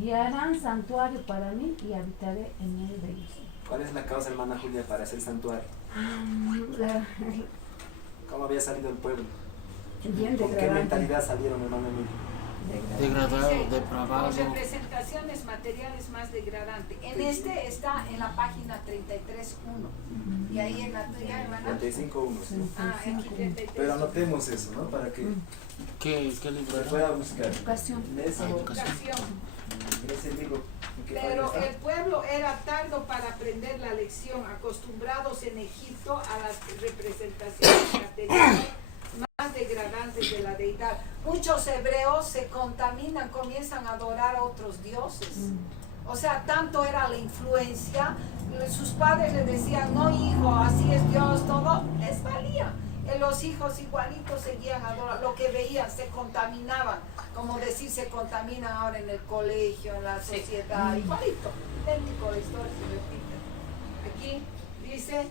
y harán santuario para mí y habitaré en medio de ellos. ¿Cuál es la causa, hermana Julia, para hacer santuario? ¿Cómo había salido el pueblo? Bien ¿Con qué degradante. mentalidad salieron, hermano Emilio? Degradado, Dice, depravado. con representaciones materiales más degradantes. En este está en la página 33.1. Y ahí en la tuya, hermana. 35.1, ¿sí? Ah, aquí 33. Pero anotemos eso, ¿no? Para que ¿Qué se libro era? pueda buscar. Educación. Ese, Educación. ese libro. ¿en qué Pero página el pueblo era tardo para aprender la lección, acostumbrados en Egipto a las representaciones materiales más degradantes de la deidad. Muchos hebreos se contaminan, comienzan a adorar a otros dioses. O sea, tanto era la influencia, sus padres le decían, no hijo, así es Dios, todo, les valía. Los hijos igualitos seguían adorando, lo que veían, se contaminaban, como decir, se contaminan ahora en el colegio, en la sociedad, igualito, idéntico, la historia se repite. Aquí dice,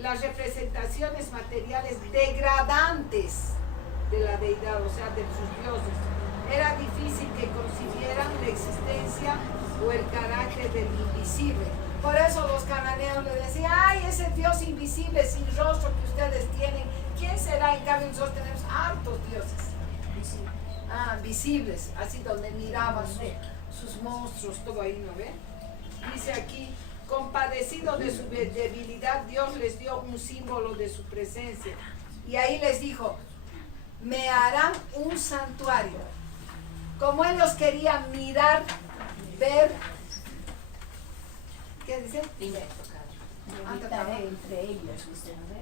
las representaciones materiales degradantes de la deidad, o sea, de sus dioses. Era difícil que concibieran la existencia o el carácter del invisible. Por eso los cananeos le decían, ay, ese Dios invisible sin rostro que ustedes tienen, ¿quién será? En cambio nosotros tenemos hartos dioses. Visibles, así donde miraban sus monstruos, todo ahí, ¿no ve? Dice aquí, compadecido de su debilidad, Dios les dio un símbolo de su presencia. Y ahí les dijo, me harán un santuario. Como ellos querían mirar, ver, ¿qué dice? Habitaré entre ellos, usted no ve.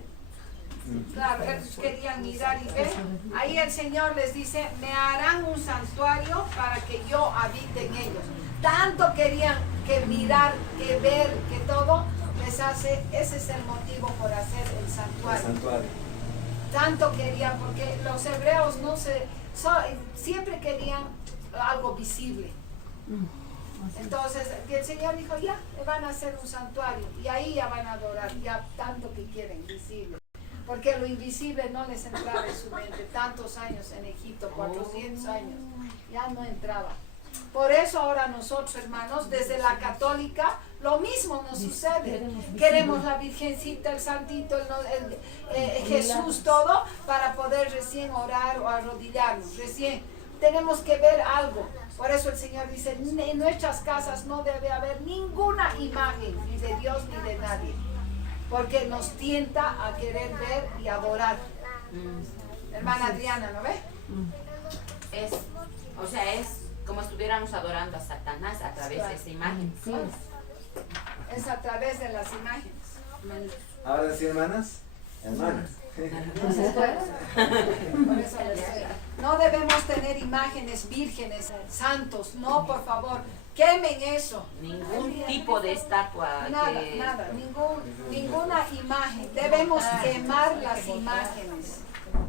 Claro, ellos querían mirar y ver. Ahí el Señor les dice, me harán un santuario para que yo habite en ellos. Tanto querían que mirar, que ver, que todo, les hace, ese es el motivo por hacer el santuario. El santuario. Tanto querían, porque los hebreos siempre querían algo visible. Entonces el Señor dijo, ya, le van a hacer un santuario y ahí ya van a adorar, ya tanto que quieren visible. Porque lo invisible no les entraba en su mente, tantos años en Egipto, 400 años, ya no entraba. Por eso ahora nosotros, hermanos, desde la católica, lo mismo nos sucede. Queremos la Virgencita, el Santito, Jesús, todo, para poder recién orar o arrodillarnos. Recién tenemos que ver algo. Por eso el Señor dice, en nuestras casas no debe haber ninguna imagen, ni de Dios ni de nadie. Porque nos tienta a querer ver y adorar. Hermana Adriana, ¿no ve? Es como estuviéramos adorando a Satanás a través de esa imagen. Es a través de las imágenes. Ahora sí, hermanas. Hermanas. Por eso les digo, no debemos tener imágenes vírgenes, santos, no, por favor, quemen eso. Ningún tipo de estatua. Nada, nada, ninguna imagen. Debemos quemar las imágenes.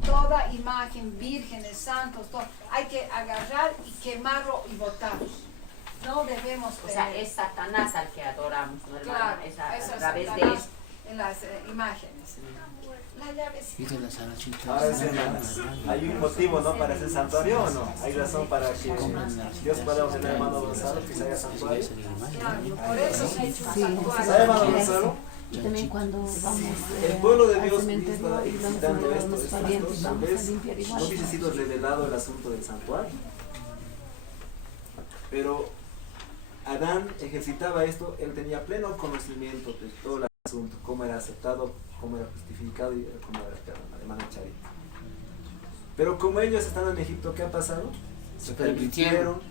Toda imagen, vírgenes, santos, todo. Hay que agarrar y quemarlo y botarlo. No debemos tener. O sea, es Satanás al que adoramos, ¿no, hermana? Claro, Es a eso es través Satanás. de en las imágenes. La llavecita. Mira la salachita. Ahora sí, hermanas, hay un motivo, ¿no? Para ese santuario, ¿o no? Hay razón para que Dios pueda ordenar, hermano Gonzalo, que se haga santuario. Claro, por eso se ha hecho un Sí, santuario. ¿Sabe, hermano Gonzalo? Y también cuando vamos El pueblo de al Dios cementerio está y vamos a visitando ver a esto, los estas parientes, dos, vamos a ¿ves? limpiar No igual. hubiese sido revelado el asunto del santuario. Pero Adán ejercitaba esto, él tenía pleno conocimiento de todo el asunto, cómo era aceptado, cómo era justificado y cómo era perdonado, hermano Charito. Pero como ellos están en Egipto, ¿qué ha pasado? Se permitieron,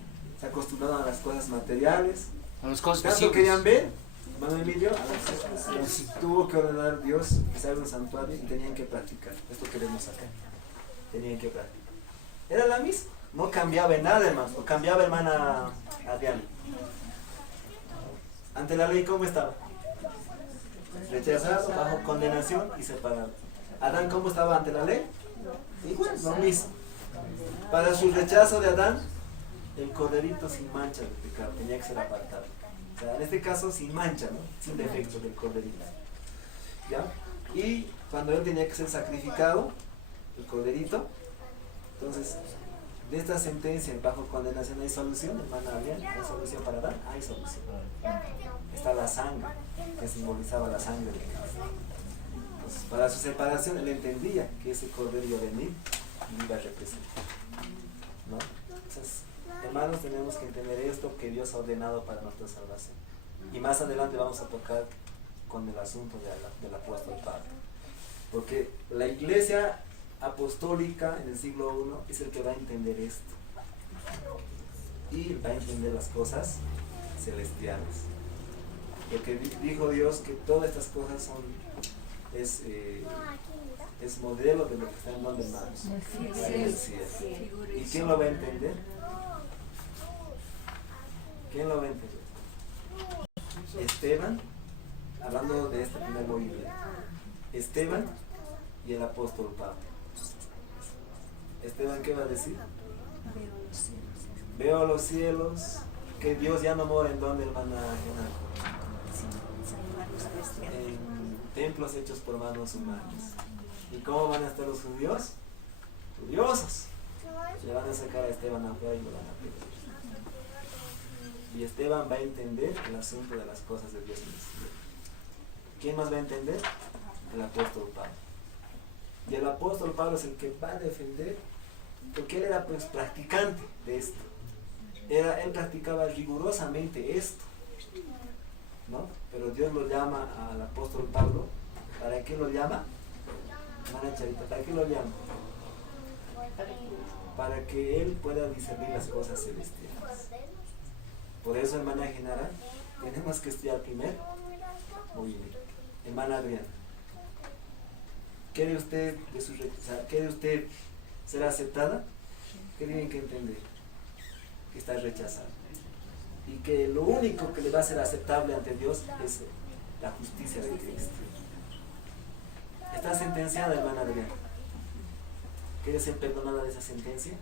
se acostumbraron a las cosas materiales, A las cosas tanto visibles. querían ver, hermano Emilio, tuvo que ordenar Dios que se haga un santuario y tenían que practicar. Esto queremos acá. Tenían que practicar. Era la misma, no cambiaba en nada, hermano. O cambiaba, hermana Adriana. Ante la ley, ¿cómo estaba? Rechazado, bajo condenación y separado. Adán, ¿cómo estaba ante la ley? Igual, lo mismo. Para su rechazo de Adán, el corderito sin mancha de pecado tenía que ser apartado. O sea, en este caso sin mancha, ¿no? Sin defecto del corderito. ¿Ya? Y cuando él tenía que ser sacrificado, el corderito, entonces, de esta sentencia bajo condenación hay solución, hermana Adriana, ¿hay solución para Adán? Hay solución. Está la sangre, que simbolizaba la sangre de Cristo. Entonces, para su separación, él entendía que ese cordero iba a venir y iba a representar, ¿no? Entonces, hermanos, tenemos que entender esto que Dios ha ordenado para nuestra salvación. Y más adelante vamos a tocar con el asunto del apóstol Pablo. Porque la iglesia apostólica en el siglo I es el que va a entender esto. Y va a entender las cosas celestiales. Porque dijo Dios que todas estas cosas es modelo de lo que está en donde hermanos. En el cielo. ¿Y quién lo va a entender? ¿Quién lo va a entender? Esteban, hablando de este primer movimiento. Esteban y el apóstol Pablo. Esteban, ¿qué va a decir? Veo los cielos, que Dios ya no mora en donde, hermana Genaro. En templos hechos por manos humanas. ¿Y cómo van a estar los judíos? Furiosos. Le van a sacar a Esteban afuera y lo van a pedir. Y Esteban va a entender el asunto de las cosas de Dios en el cielo. ¿Quién más va a entender? El apóstol Pablo. Y el apóstol Pablo es el que va a defender, porque él era pues practicante de esto. Él practicaba rigurosamente esto, ¿no? Pero Dios lo llama al apóstol Pablo. ¿Para qué lo llama? Hermana Charita, ¿para qué lo llama? Para que él pueda discernir las cosas celestiales. Por eso, hermana Genara, tenemos que estudiar primero movimiento. Hermana Adriana, ¿quiere usted ser aceptada? ¿Qué tienen que entender? Que está rechazada. Y que lo único que le va a ser aceptable ante Dios es la justicia de Cristo. Está sentenciada, hermana Adriana. ¿Quiere ser perdonada de esa sentencia?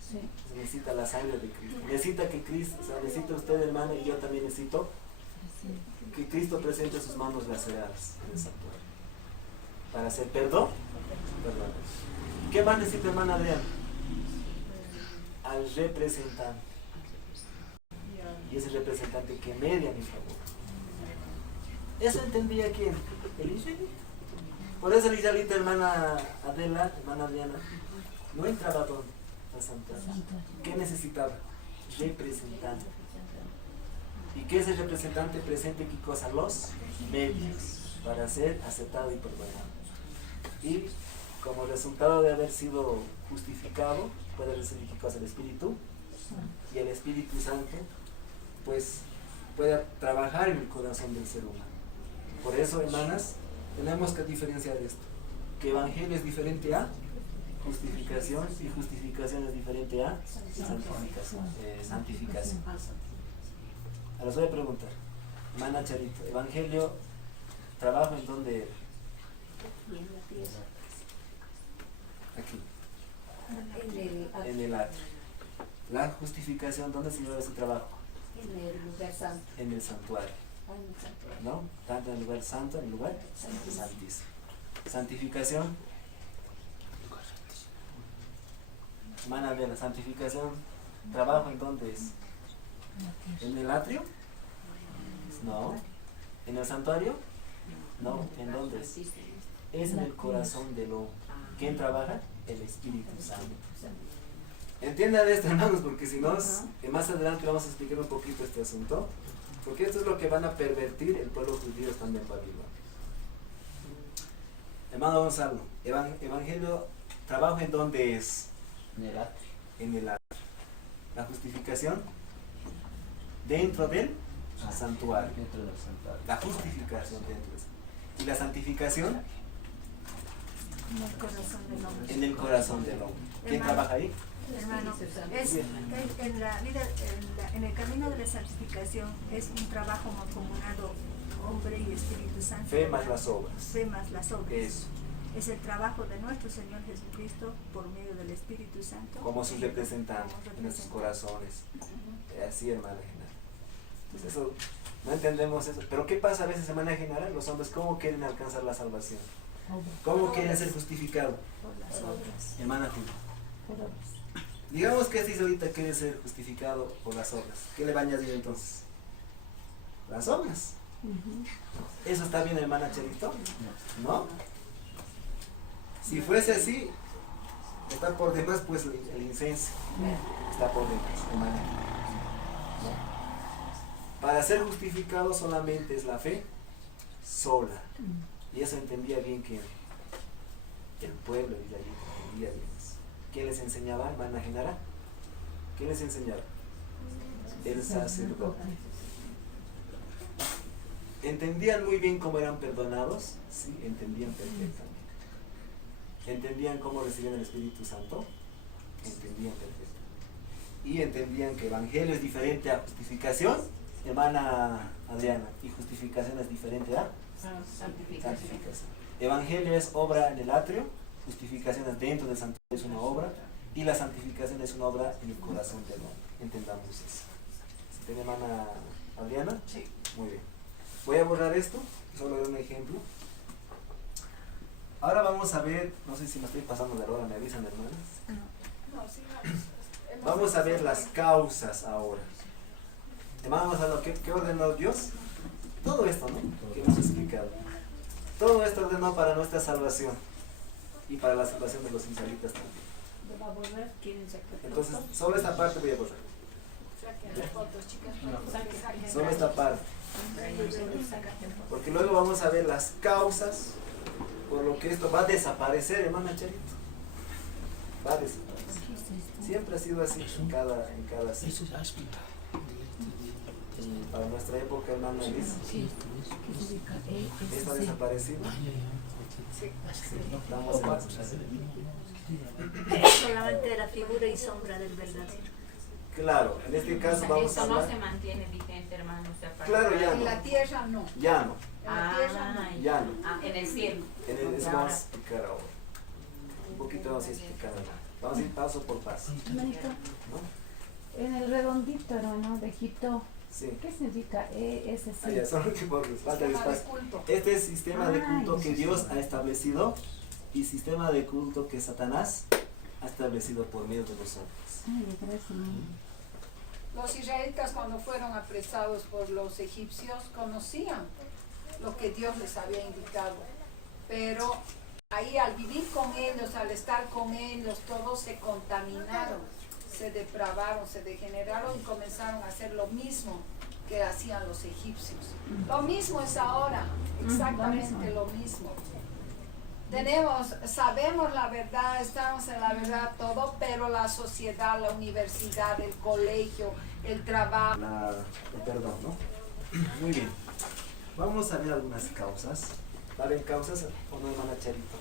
Sí. Se necesita la sangre de Cristo. Necesita que Cristo, o sea, necesita usted, hermana, y yo también necesito que Cristo presente sus manos laceradas en el santuario. Para hacer perdón. ¿Qué más necesita, hermana Adriana? Al representante. Y ese representante que media a mi favor. Eso entendía quién? El israelita. Por eso el israelita, hermana Adela, hermana Adriana, no entraba a donde, al santuario. ¿Qué necesitaba? Representante. ¿Y qué es el representante? Presente qué cosa? Los medios para ser aceptado y perdonado. Y como resultado de haber sido justificado, puede recibir qué cosa? El Espíritu. Y el Espíritu Santo pues pueda trabajar en el corazón del ser humano. Por eso, hermanas, tenemos que diferenciar esto, que evangelio es diferente a justificación y justificación es diferente a santificación. Ahora os voy a preguntar, hermana Charito, evangelio, trabajo en dónde era? Aquí, en el atrio. La justificación, ¿dónde se lleva ese trabajo? En el lugar santo. En el santuario. ¿no? Tanto en el lugar santo, en el lugar santísimo. Santificación. Hermana, de la santificación, ¿trabajo en dónde es? ¿En el atrio? No. ¿En el santuario? No. ¿En dónde es? Es en el corazón del hombre. ¿Quién trabaja? El Espíritu Santo. Entiendan esto, hermanos, porque si no, más adelante vamos a explicar un poquito este asunto, porque esto es lo que van a pervertir el pueblo judío estando en Babilonia. Hermano Gonzalo, evangelio, ¿trabajo en dónde es? En el atrio. En el atrio. La justificación dentro del santuario. Dentro del santuario. La justificación dentro del santuario. ¿Y la santificación? En el corazón del hombre. En el corazón del hombre. ¿Quién Hermano, trabaja ahí? Hermano, es en la vida, en el camino de la santificación es un trabajo mancomunado hombre y Espíritu Santo. Fe más las obras. Fe más las obras. Eso. Es el trabajo de nuestro Señor Jesucristo por medio del Espíritu Santo. Como sus representantes Como en nuestros representantes. corazones. Así, hermana Genara. Entonces eso, no entendemos eso. Pero ¿qué pasa a veces, hermana Genara? Los hombres, ¿cómo quieren alcanzar la salvación? ¿Cómo quieren ser justificados? Por las obras. Hermana Julia. Digamos que este ahorita quiere ser justificado por las obras. ¿Qué le va a añadir entonces? Las obras. ¿Eso está bien, hermana Cherito? ¿No? Si fuese así, está por demás pues el incenso. Está por demás, hermana. ¿No? Para ser justificado solamente es la fe sola. Y eso entendía bien que el pueblo de israelita entendía bien eso. ¿Quién les enseñaba, hermana Genara? ¿Quién les enseñaba? El sacerdote. ¿Entendían muy bien cómo eran perdonados? Sí, entendían perfectamente. ¿Entendían cómo recibían el Espíritu Santo? Entendían perfectamente. Y entendían que evangelio es diferente a justificación, hermana Adriana, y justificación es diferente a santificación. Evangelio es obra en el atrio, justificación es dentro del santuario, es una obra, y la santificación es una obra en el corazón del hombre. Entendamos eso. ¿Tiene hermana Adriana? Sí. Muy bien. Voy a borrar esto, solo dar un ejemplo. Ahora vamos a ver, no sé si me estoy pasando de hora, me avisan, hermanas. No, sigamos. Vamos a ver las causas ahora. Vamos a lo que ordenó Dios. Todo esto, ¿no? Que hemos explicado. Todo esto ordenó para nuestra salvación y para la salvación de los israelitas también. ¿Lo va a borrar? ¿Quieren sacar Entonces, fotos? solo esta parte voy a borrar. Saquen las fotos, chicas. Saquen. Solo esta parte. Porque luego vamos a ver las causas por lo que esto va a desaparecer, hermana Charito. Va a desaparecer. Siempre ha sido así en cada Eso es áspero. para nuestra época, hermana Liz. ¿Esto ha desaparecido? Estamos en Solamente era figura y sombra del verdadero. Claro, en este caso vamos a Eso no se hablar. mantiene vigente, hermano. O sea, para Claro, ya En no. la tierra no. Ya no. En la tierra no. Ya no. En el cielo. En el, eso vamos a explicar ahora. Un poquito vamos a explicar ahora. Vamos a ir paso por paso. Hermanito, ¿No? en el redondito, hermano, de Egipto, Sí. ¿qué significa ESC? Ah, ya, solo que por falta de Sistema de espacio. culto. Este es sistema de culto que Ay, Dios ha establecido y sistema de culto que Satanás ha establecido por medio de los hombres. Ay, gracias, hermano. Los israelitas cuando fueron apresados por los egipcios conocían lo que Dios les había indicado, pero ahí al vivir con ellos, al estar con ellos, todos se contaminaron, se depravaron, se degeneraron y comenzaron a hacer lo mismo que hacían los egipcios. Lo mismo es ahora, exactamente lo mismo. Sabemos la verdad, estamos en la verdad todo, pero la sociedad, la universidad, el colegio, el trabajo. El perdón, ¿no? Muy bien. Vamos a ver algunas causas. ¿Valen causas o no, hermana Charito?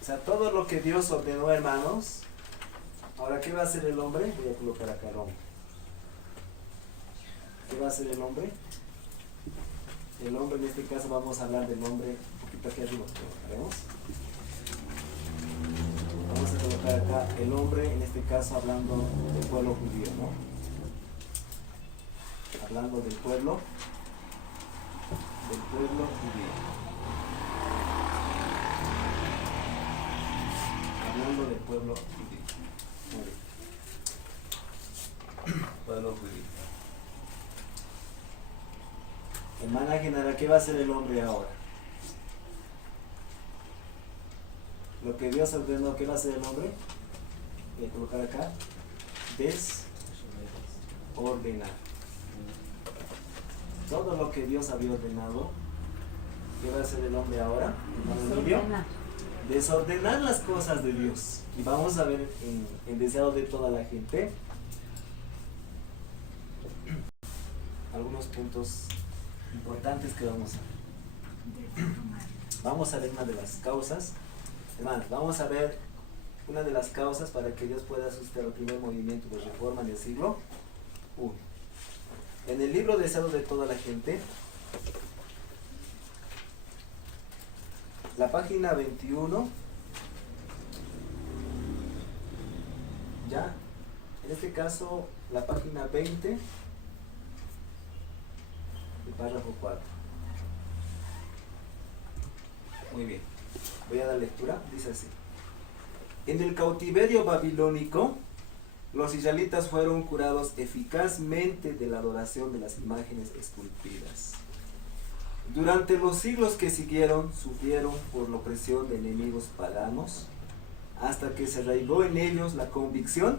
O sea, todo lo que Dios ordenó, hermanos. Ahora, ¿qué va a hacer el hombre? Voy a colocar acá el hombre. ¿Qué va a hacer el hombre? El hombre, en este caso vamos a hablar del hombre un poquito aquí arriba. ¿Vemos? Vamos vamos a colocar acá el hombre, en este caso hablando del pueblo judío, ¿no? Hablando del pueblo judío. Hablando del pueblo judío. Muy bien. Pueblo judío. Hermana Genara, ¿qué va a hacer el hombre ahora? Lo que Dios ordenó, ¿qué va a hacer el hombre? Voy a colocar acá. Desordenar. Todo lo que Dios había ordenado, ¿qué va a hacer el hombre ahora? Hermano Emilio, desordenar las cosas de Dios. Y vamos a ver en deseado de toda la gente algunos puntos importantes que vamos a ver. Vamos a ver una de las causas. Hermanos, vamos a ver una de las causas para que Dios pueda suscitar el primer movimiento de reforma en el siglo I. En el libro Deseado de toda la gente, la página 21, ya, en este caso la página 20, el párrafo 4. Muy bien, voy a dar lectura, dice así. En el cautiverio babilónico, los israelitas fueron curados eficazmente de la adoración de las imágenes esculpidas. Durante los siglos que siguieron, sufrieron por la opresión de enemigos paganos, hasta que se arraigó en ellos la convicción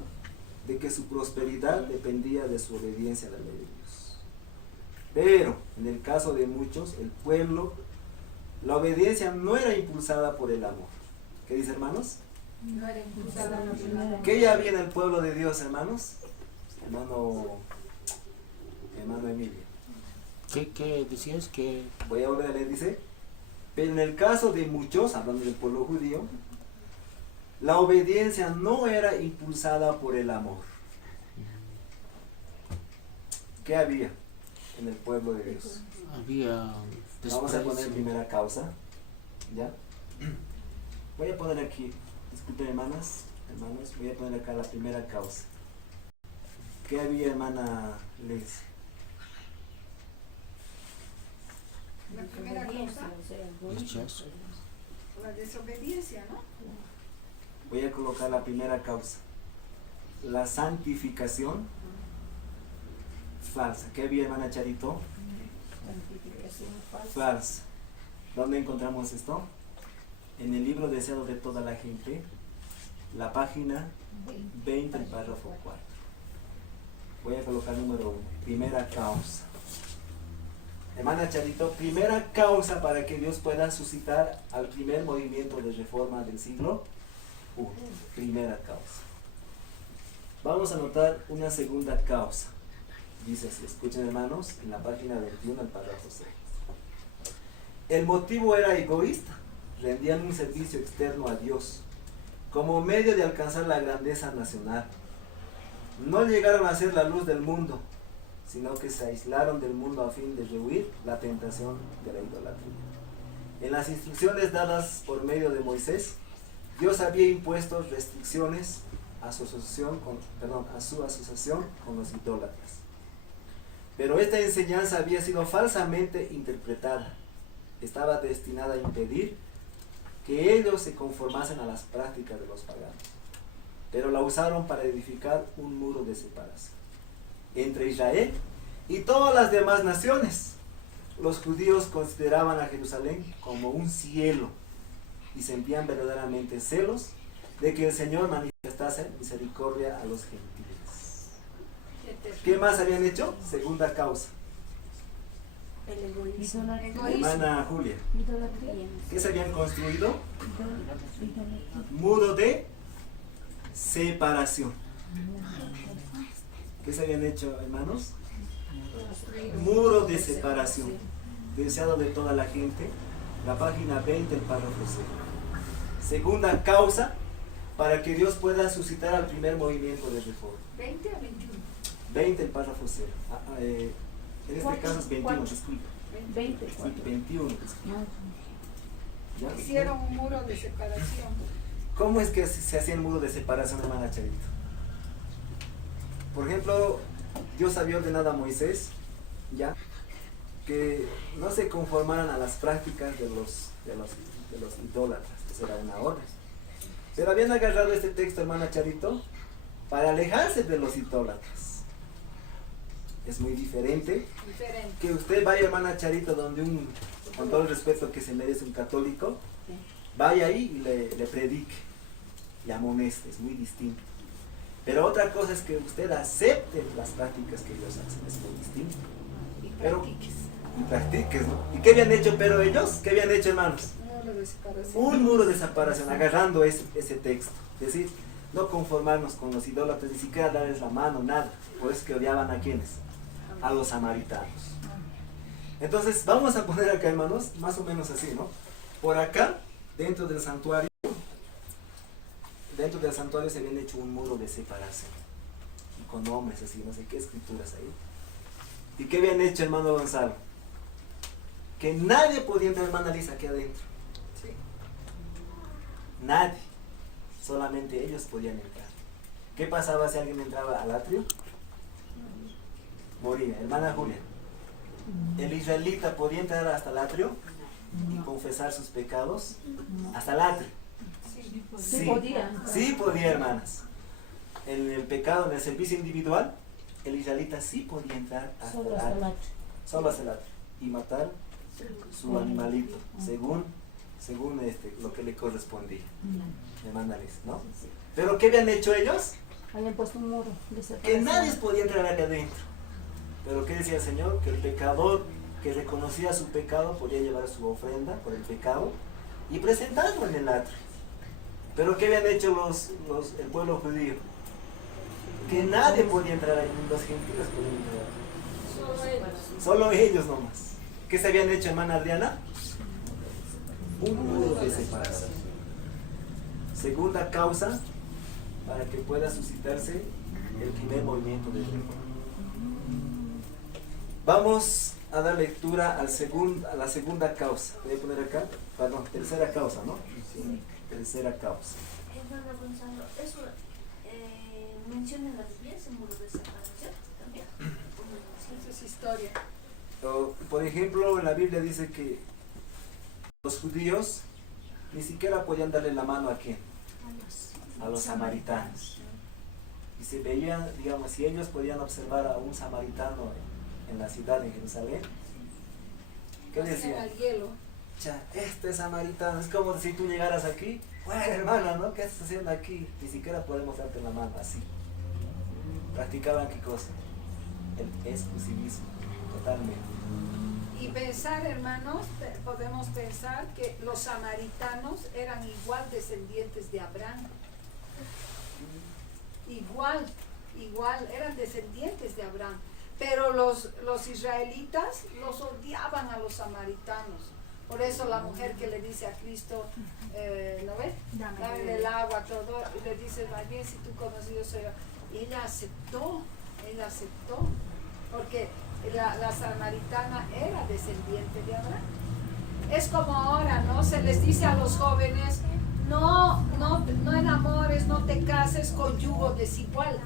de que su prosperidad dependía de su obediencia a la ley de Dios. Pero, en el caso de muchos, el pueblo, la obediencia no era impulsada por el amor. ¿Qué dice, hermanos? No era impulsada por el amor. ¿Qué ya había en el pueblo de Dios, hermanos? Hermano Emilio. ¿Qué decías? Que Voy a volver a leer, dice. Pero en el caso de muchos, hablando del pueblo judío, la obediencia no era impulsada por el amor. ¿Qué había en el pueblo de Dios? había Vamos a poner desprecio. primera causa. ¿Ya? Voy a poner aquí, disculpen hermanos, voy a poner acá la primera causa. ¿Qué había, hermana Liz? La primera cosa, Rechazo. la desobediencia, ¿no? Voy a colocar la primera causa. La santificación falsa. ¿Qué había, hermana Charito? Falsa. ¿Dónde encontramos esto? En el libro Deseado de toda la gente, la página 20, el párrafo 4. Voy a colocar número 1. Primera causa. Hermana Charito, primera causa para que Dios pueda suscitar al primer movimiento de reforma del siglo I. Primera causa. Vamos a notar una segunda causa. Dice así, escuchen hermanos, en la página 21, el párrafo 6. El motivo era egoísta. Rendían un servicio externo a Dios como medio de alcanzar la grandeza nacional. No llegaron a ser la luz del mundo, sino que se aislaron del mundo a fin de rehuir la tentación de la idolatría. En las instrucciones dadas por medio de Moisés, Dios había impuesto restricciones a su asociación con los idólatras. Pero esta enseñanza había sido falsamente interpretada. Estaba destinada a impedir que ellos se conformasen a las prácticas de los paganos, pero la usaron para edificar un muro de separación entre Israel y todas las demás naciones. Los judíos consideraban a Jerusalén como un cielo y sentían verdaderamente celos de que el Señor manifestase misericordia a los gentiles. ¿Qué más habían hecho? Segunda causa. El egoísmo. Hermana Julia, Idolatría. ¿qué se habían construido? Idolatría. Muro de separación. ¿Qué se habían hecho, hermanos? Muro de separación. Deseado de toda la gente. La página 20, el párrafo 6. Segunda causa para que Dios pueda suscitar al primer movimiento de reforma. 20 a 21. 20, el párrafo 0. En este caso es 21, disculpe. 20. Sí, 21, disculpe. ¿Ya? Hicieron un muro de separación. ¿Cómo es que se hacía el muro de separación, hermana Charito? Por ejemplo, Dios había ordenado a Moisés, ya, que no se conformaran a las prácticas de los idólatras. Esa era una orden. Pero habían agarrado este texto, hermana Charito, para alejarse de los idólatras. Es muy diferente que usted vaya, hermana Charito, donde con todo el respeto que se merece un católico, vaya ahí y le predique, le amoneste, es muy distinto. Pero otra cosa es que usted acepte las prácticas que ellos hacen, es muy distinto. Y practiques, ¿no? ¿Y qué habían hecho pero ellos? ¿Qué habían hecho, hermanos? Un muro de separación, agarrando ese texto. Es decir, no conformarnos con los idólatras, ni siquiera darles la mano, nada. Por eso que odiaban a quienes, a los samaritanos. Entonces, vamos a poner acá, hermanos, más o menos así, ¿no? Por acá, dentro del santuario se habían hecho un muro de separación. Y con nombres así, no sé qué escrituras ahí. ¿Y qué habían hecho, hermano Gonzalo? Que nadie podía entrar, hermana Lisa, aquí adentro. Sí. Nadie. Solamente ellos podían entrar. ¿Qué pasaba si alguien entraba al atrio? Moría. Hermana Julia, ¿el israelita podía entrar hasta el atrio y confesar sus pecados? Hasta el atrio. Sí podía. Sí podía, hermanas. En el pecado, en el servicio individual, el israelita sí podía entrar hasta el atrio. Solo hasta el atrio. Y matar su animalito, según lo que le correspondía. Hermana Liz, ¿no? Pero ¿qué habían hecho ellos? Habían puesto un muro de Que separación. nadie podía entrar aquí adentro. Pero ¿qué decía el Señor? Que el pecador que reconocía su pecado podía llevar su ofrenda por el pecado y presentarlo en el atrio. Pero ¿qué habían hecho el pueblo judío? Que nadie podía entrar ahí, los gentiles podían entrar. Solo ellos nomás. ¿Qué se habían hecho, hermana Adriana? Un muro de separación. Segunda causa para que pueda suscitarse el primer movimiento de reforma. Vamos a dar lectura a la segunda causa. Voy a poner acá, perdón, tercera causa, ¿no? Sí. Tercera causa. Hermana Gonzalo, ¿eso menciona en la Biblia ese muro de separación también? Esa es historia. Por ejemplo, en la Biblia dice que los judíos ni siquiera podían darle la mano a quién, a los samaritanos. Y se veían, digamos, si ellos podían observar a un samaritano en la ciudad de Jerusalén, ¿qué decían? Al hielo. Este samaritano, es como si tú llegaras aquí, bueno, hermana, ¿no? ¿Qué estás haciendo aquí? Ni siquiera podemos darte la mano, así. Practicaban qué cosa, el exclusivismo, totalmente. Y pensar, hermanos, podemos pensar que los samaritanos eran igual descendientes de Abraham. Igual, eran descendientes de Abraham. Pero los israelitas los odiaban a los samaritanos. Por eso la mujer que le dice a Cristo, ¿no ves? Dame el agua, todo, y le dice, más bien si tú conocido soy yo. Y ella aceptó, porque la samaritana era descendiente de Abraham. Es como ahora, ¿no? Se les dice a los jóvenes, no enamores, no te cases con yugo desigual.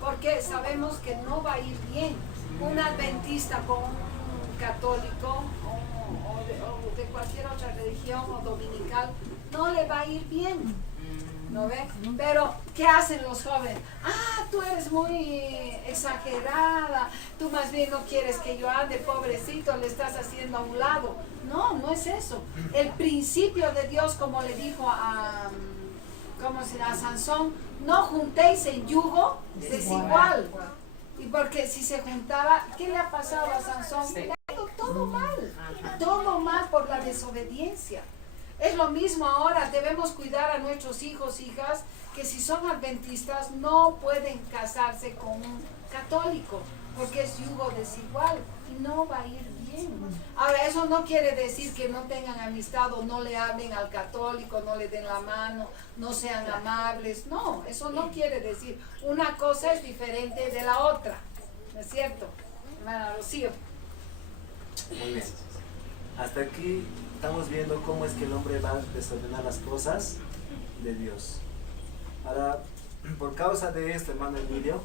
Porque sabemos que no va a ir bien. Un adventista con un católico o de cualquier otra religión o dominical, no le va a ir bien. ¿No ve? Pero, ¿qué hacen los jóvenes? Ah, tú eres muy exagerada, tú más bien no quieres que yo ande, pobrecito, le estás haciendo a un lado. No, no es eso. El principio de Dios, como le dijo a Sansón, no juntéis en yugo desigual. Y porque si se juntaba, ¿qué le ha pasado a Sansón? Le ha ido todo mal por la desobediencia. Es lo mismo ahora, debemos cuidar a nuestros hijos, hijas, que si son adventistas no pueden casarse con un católico, porque es yugo desigual y no va a ir bien. Ahora, eso no quiere decir que no tengan amistad o no le hablen al católico, no le den la mano, no sean amables. No, eso no quiere decir. Una cosa es diferente de la otra, ¿no es cierto? Hermana Rocío. Muy bien. Hasta aquí estamos viendo cómo es que el hombre va a desordenar las cosas de Dios. Ahora, por causa de esto, hermano Emilio,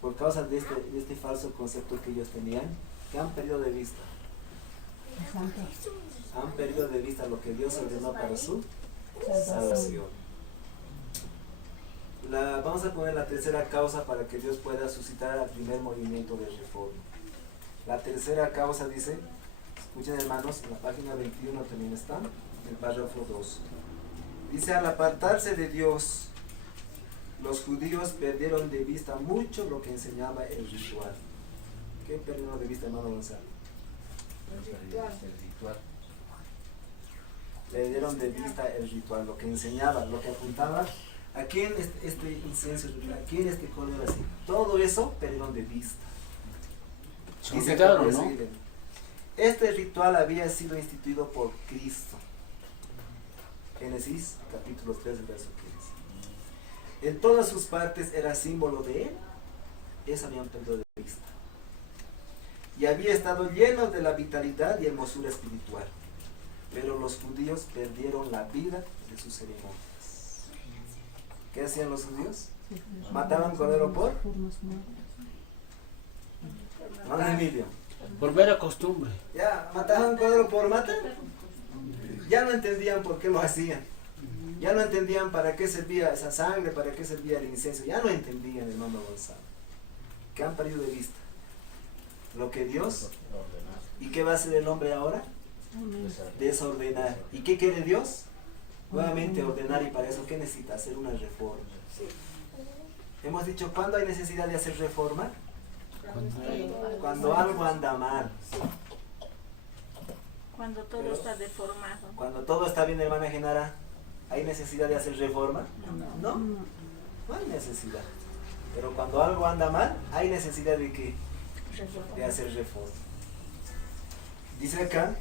por causa de este falso concepto que ellos tenían, que han perdido de vista. Han perdido de vista lo que Dios ordenó para su salvación. Vamos a poner la tercera causa para que Dios pueda suscitar al primer movimiento de reforma. La tercera causa dice, escuchen hermanos, en la página 21 también está, el párrafo 2. Dice, al apartarse de Dios, los judíos perdieron de vista mucho lo que enseñaba el ritual. ¿Qué perdieron de vista, hermano Gonzalo? Perdieron de vista el ritual, lo que enseñaba, lo que apuntaba. ¿A quién este incienso? ¿A quién este cordero así? Todo eso perdieron de vista. Se Dice olvidaron, acá, ¿no? este ritual había sido instituido por Cristo. Génesis capítulo 3, verso 15. En todas sus partes era símbolo de él. Eso habían perdido de vista. Y había estado lleno de la vitalidad y hermosura espiritual. Pero los judíos perdieron la vida de sus ceremonias. ¿Qué hacían los judíos? Mataban cordero por Emilio. Por mera costumbre. Ya, mataban cordero por matar. Ya no entendían por qué lo hacían. Ya no entendían para qué servía esa sangre, para qué servía el incienso. Ya no entendían, hermano Gonzalo. Que han perdido de vista lo que Dios. ¿Y qué va a hacer el hombre ahora? Desordenar. ¿Y qué quiere Dios? Nuevamente ordenar, y para eso ¿qué necesita? Hacer una reforma. Hemos dicho, ¿cuándo hay necesidad de hacer reforma? Cuando algo anda mal. Cuando todo está deformado. Cuando todo está bien, hermana Genara, ¿hay necesidad de hacer reforma? No, no hay necesidad. Pero cuando algo anda mal, hay necesidad de ¿qué? De hacer reforma. Dice acá,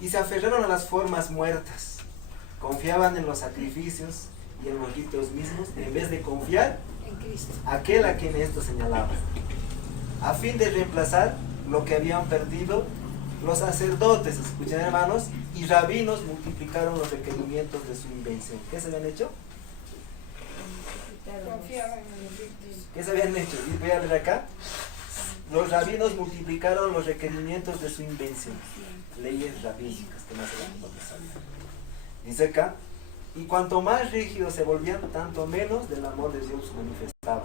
y se aferraron a las formas muertas, confiaban en los sacrificios y en los ritos mismos, en vez de confiar En Cristo. aquel a quien esto señalaba, a fin de reemplazar lo que habían perdido. Los sacerdotes, escuchen hermanos, y rabinos multiplicaron los requerimientos de su invención. ¿Qué se habían hecho? Confiaban en los ritos. ¿Qué se habían hecho? Y voy a leer acá. Los rabinos multiplicaron los requerimientos de su invención. Leyes rabínicas, que más se dice acá, y cuanto más rígidos se volvían, tanto menos del amor de Dios manifestaban.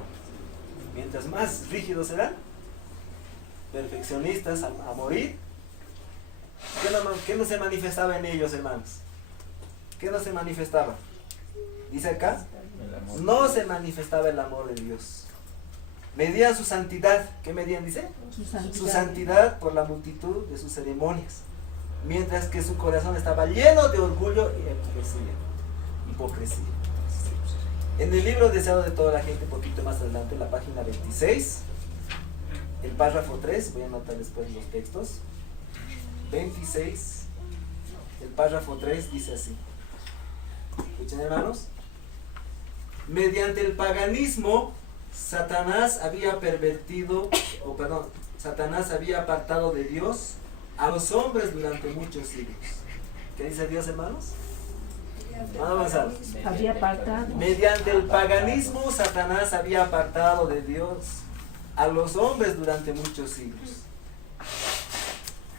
Mientras más rígidos eran, perfeccionistas a morir, ¿qué no se manifestaba en ellos, hermanos? ¿Qué no se manifestaba? Dice acá, no se manifestaba el amor de Dios. Medían su santidad. ¿Qué medían, dice? Su santidad por la multitud de sus ceremonias, mientras que su corazón estaba lleno de orgullo y hipocresía. En el libro Deseado de toda la gente, un poquito más adelante, en la página 26, el párrafo 3, voy a anotar después los textos, 26, el párrafo 3 dice así. ¿Escuchan, hermanos? Mediante el paganismo, Satanás había apartado de Dios a los hombres durante muchos siglos. ¿Qué dice Dios, hermanos? Vamos a avanzar. Había apartado. Mediante el paganismo, Satanás había apartado de Dios a los hombres durante muchos siglos.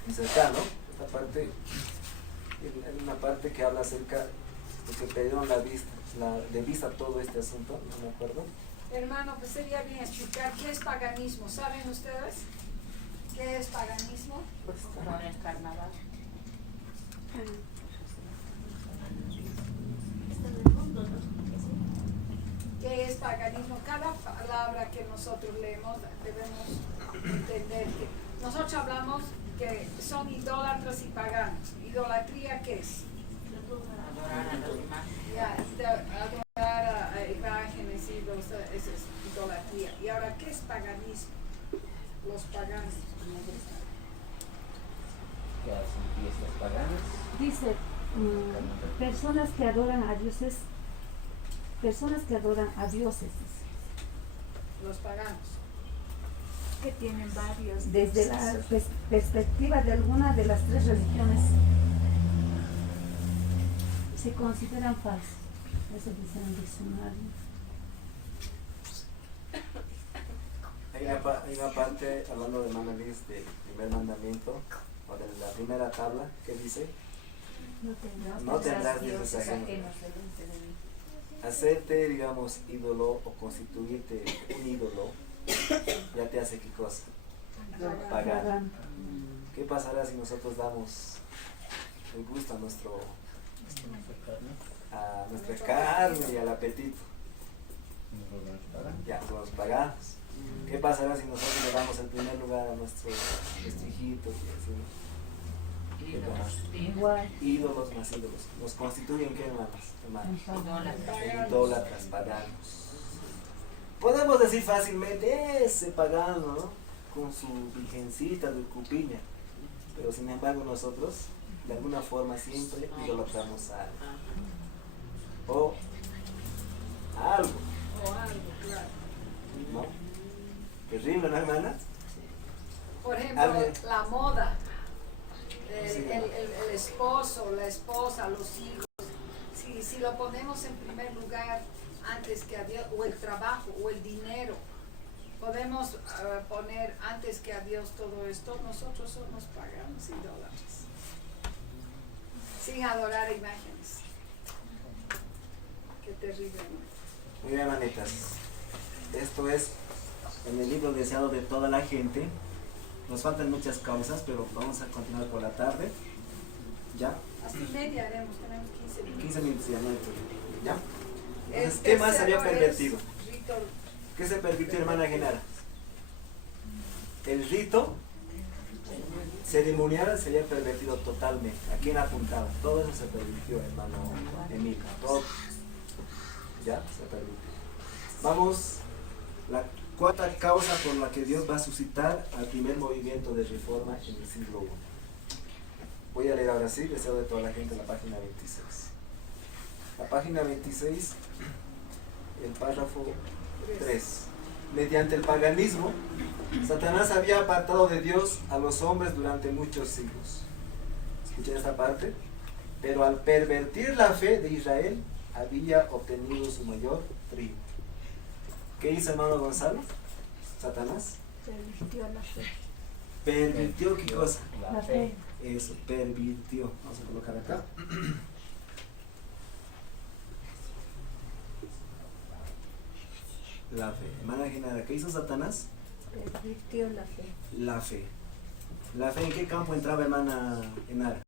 Dice acá, ¿no? Esta parte, es una parte que habla acerca de que perdieron de vista todo este asunto, ¿no me acuerdo? Hermano, pues sería bien explicar qué es paganismo. ¿Saben ustedes qué es paganismo? Con el carnaval. ¿Qué es paganismo? Cada palabra que nosotros leemos debemos entender que nosotros hablamos que son idólatras y paganos. ¿Idolatría qué es? Adorar a los imágenes. Adorar a imágenes y eso es idolatría. Y ahora, ¿qué es paganismo? Los paganos. Que hacen fiestas paganas. Dice, personas que adoran a dioses, dice. Los paganos. Que tienen varios. Desde la perspectiva de alguna de las tres religiones, se consideran falsos. Eso dice en el diccionario. Hay una parte hablando de hermana Liz del primer mandamiento o de la primera tabla que dice no tendrás dioses ajenos. delante de mí. Hacerte, digamos, ídolo o constituirte un ídolo ya te hace qué cosa? Pagar. ¿Qué pasará si nosotros damos el gusto a nuestra carne y al apetito? Ya nos pagamos. ¿Qué pasará si nosotros le damos el primer lugar a nuestro hijito? Igual. Ídolos más ídolos. ¿Nos constituyen qué, hermanos? Idólatras, paganos. Podemos decir fácilmente, ese pagano, ¿no? Con su virgencita de Cupiña. Pero sin embargo nosotros, de alguna forma, siempre idolatramos a algo. O a algo. Claro. ¿No? Terrible, ¿no, hermana? Por ejemplo, Alguien. la moda, Sí. el esposo, la esposa, los hijos. Si lo ponemos en primer lugar antes que a Dios, o el trabajo, o el dinero, podemos poner antes que a Dios todo esto, nosotros somos paganos idólatras, sin adorar imágenes. Qué terrible, ¿no? Muy bien, hermanitas. Esto es en el libro deseado de toda la gente. Nos faltan muchas causas, pero vamos a continuar por la tarde. ¿Ya? Hasta y media haremos, tenemos 15 minutos. 15 minutos ya, no hay problema. ¿Ya? El Entonces, ¿qué más había tercero pervertido? es rito. ¿Qué se pervirtió, hermana Genara? El rito ceremonial se había pervertido totalmente. ¿A quién apuntaba? Todo eso se pervirtió, hermano Emilio. Todo. ¿Ya? Se pervirtió. Vamos, la cuarta causa por la que Dios va a suscitar al primer movimiento de reforma en el siglo I. Voy a leer ahora sí, deseo de toda la gente, la página 26. La página 26, el párrafo 3. Mediante el paganismo, Satanás había apartado de Dios a los hombres durante muchos siglos. Escuchen esta parte. Pero al pervertir la fe de Israel, había obtenido su mayor triunfo. ¿Qué hizo, hermano Gonzalo? Satanás Pervirtió la fe. pervirtió, ¿qué cosa? La fe. Eso, pervirtió. Vamos a colocar acá. La fe. Hermana Genara, ¿qué hizo Satanás? Pervirtió la fe. La fe. ¿La fe en qué campo entraba, hermana Genara?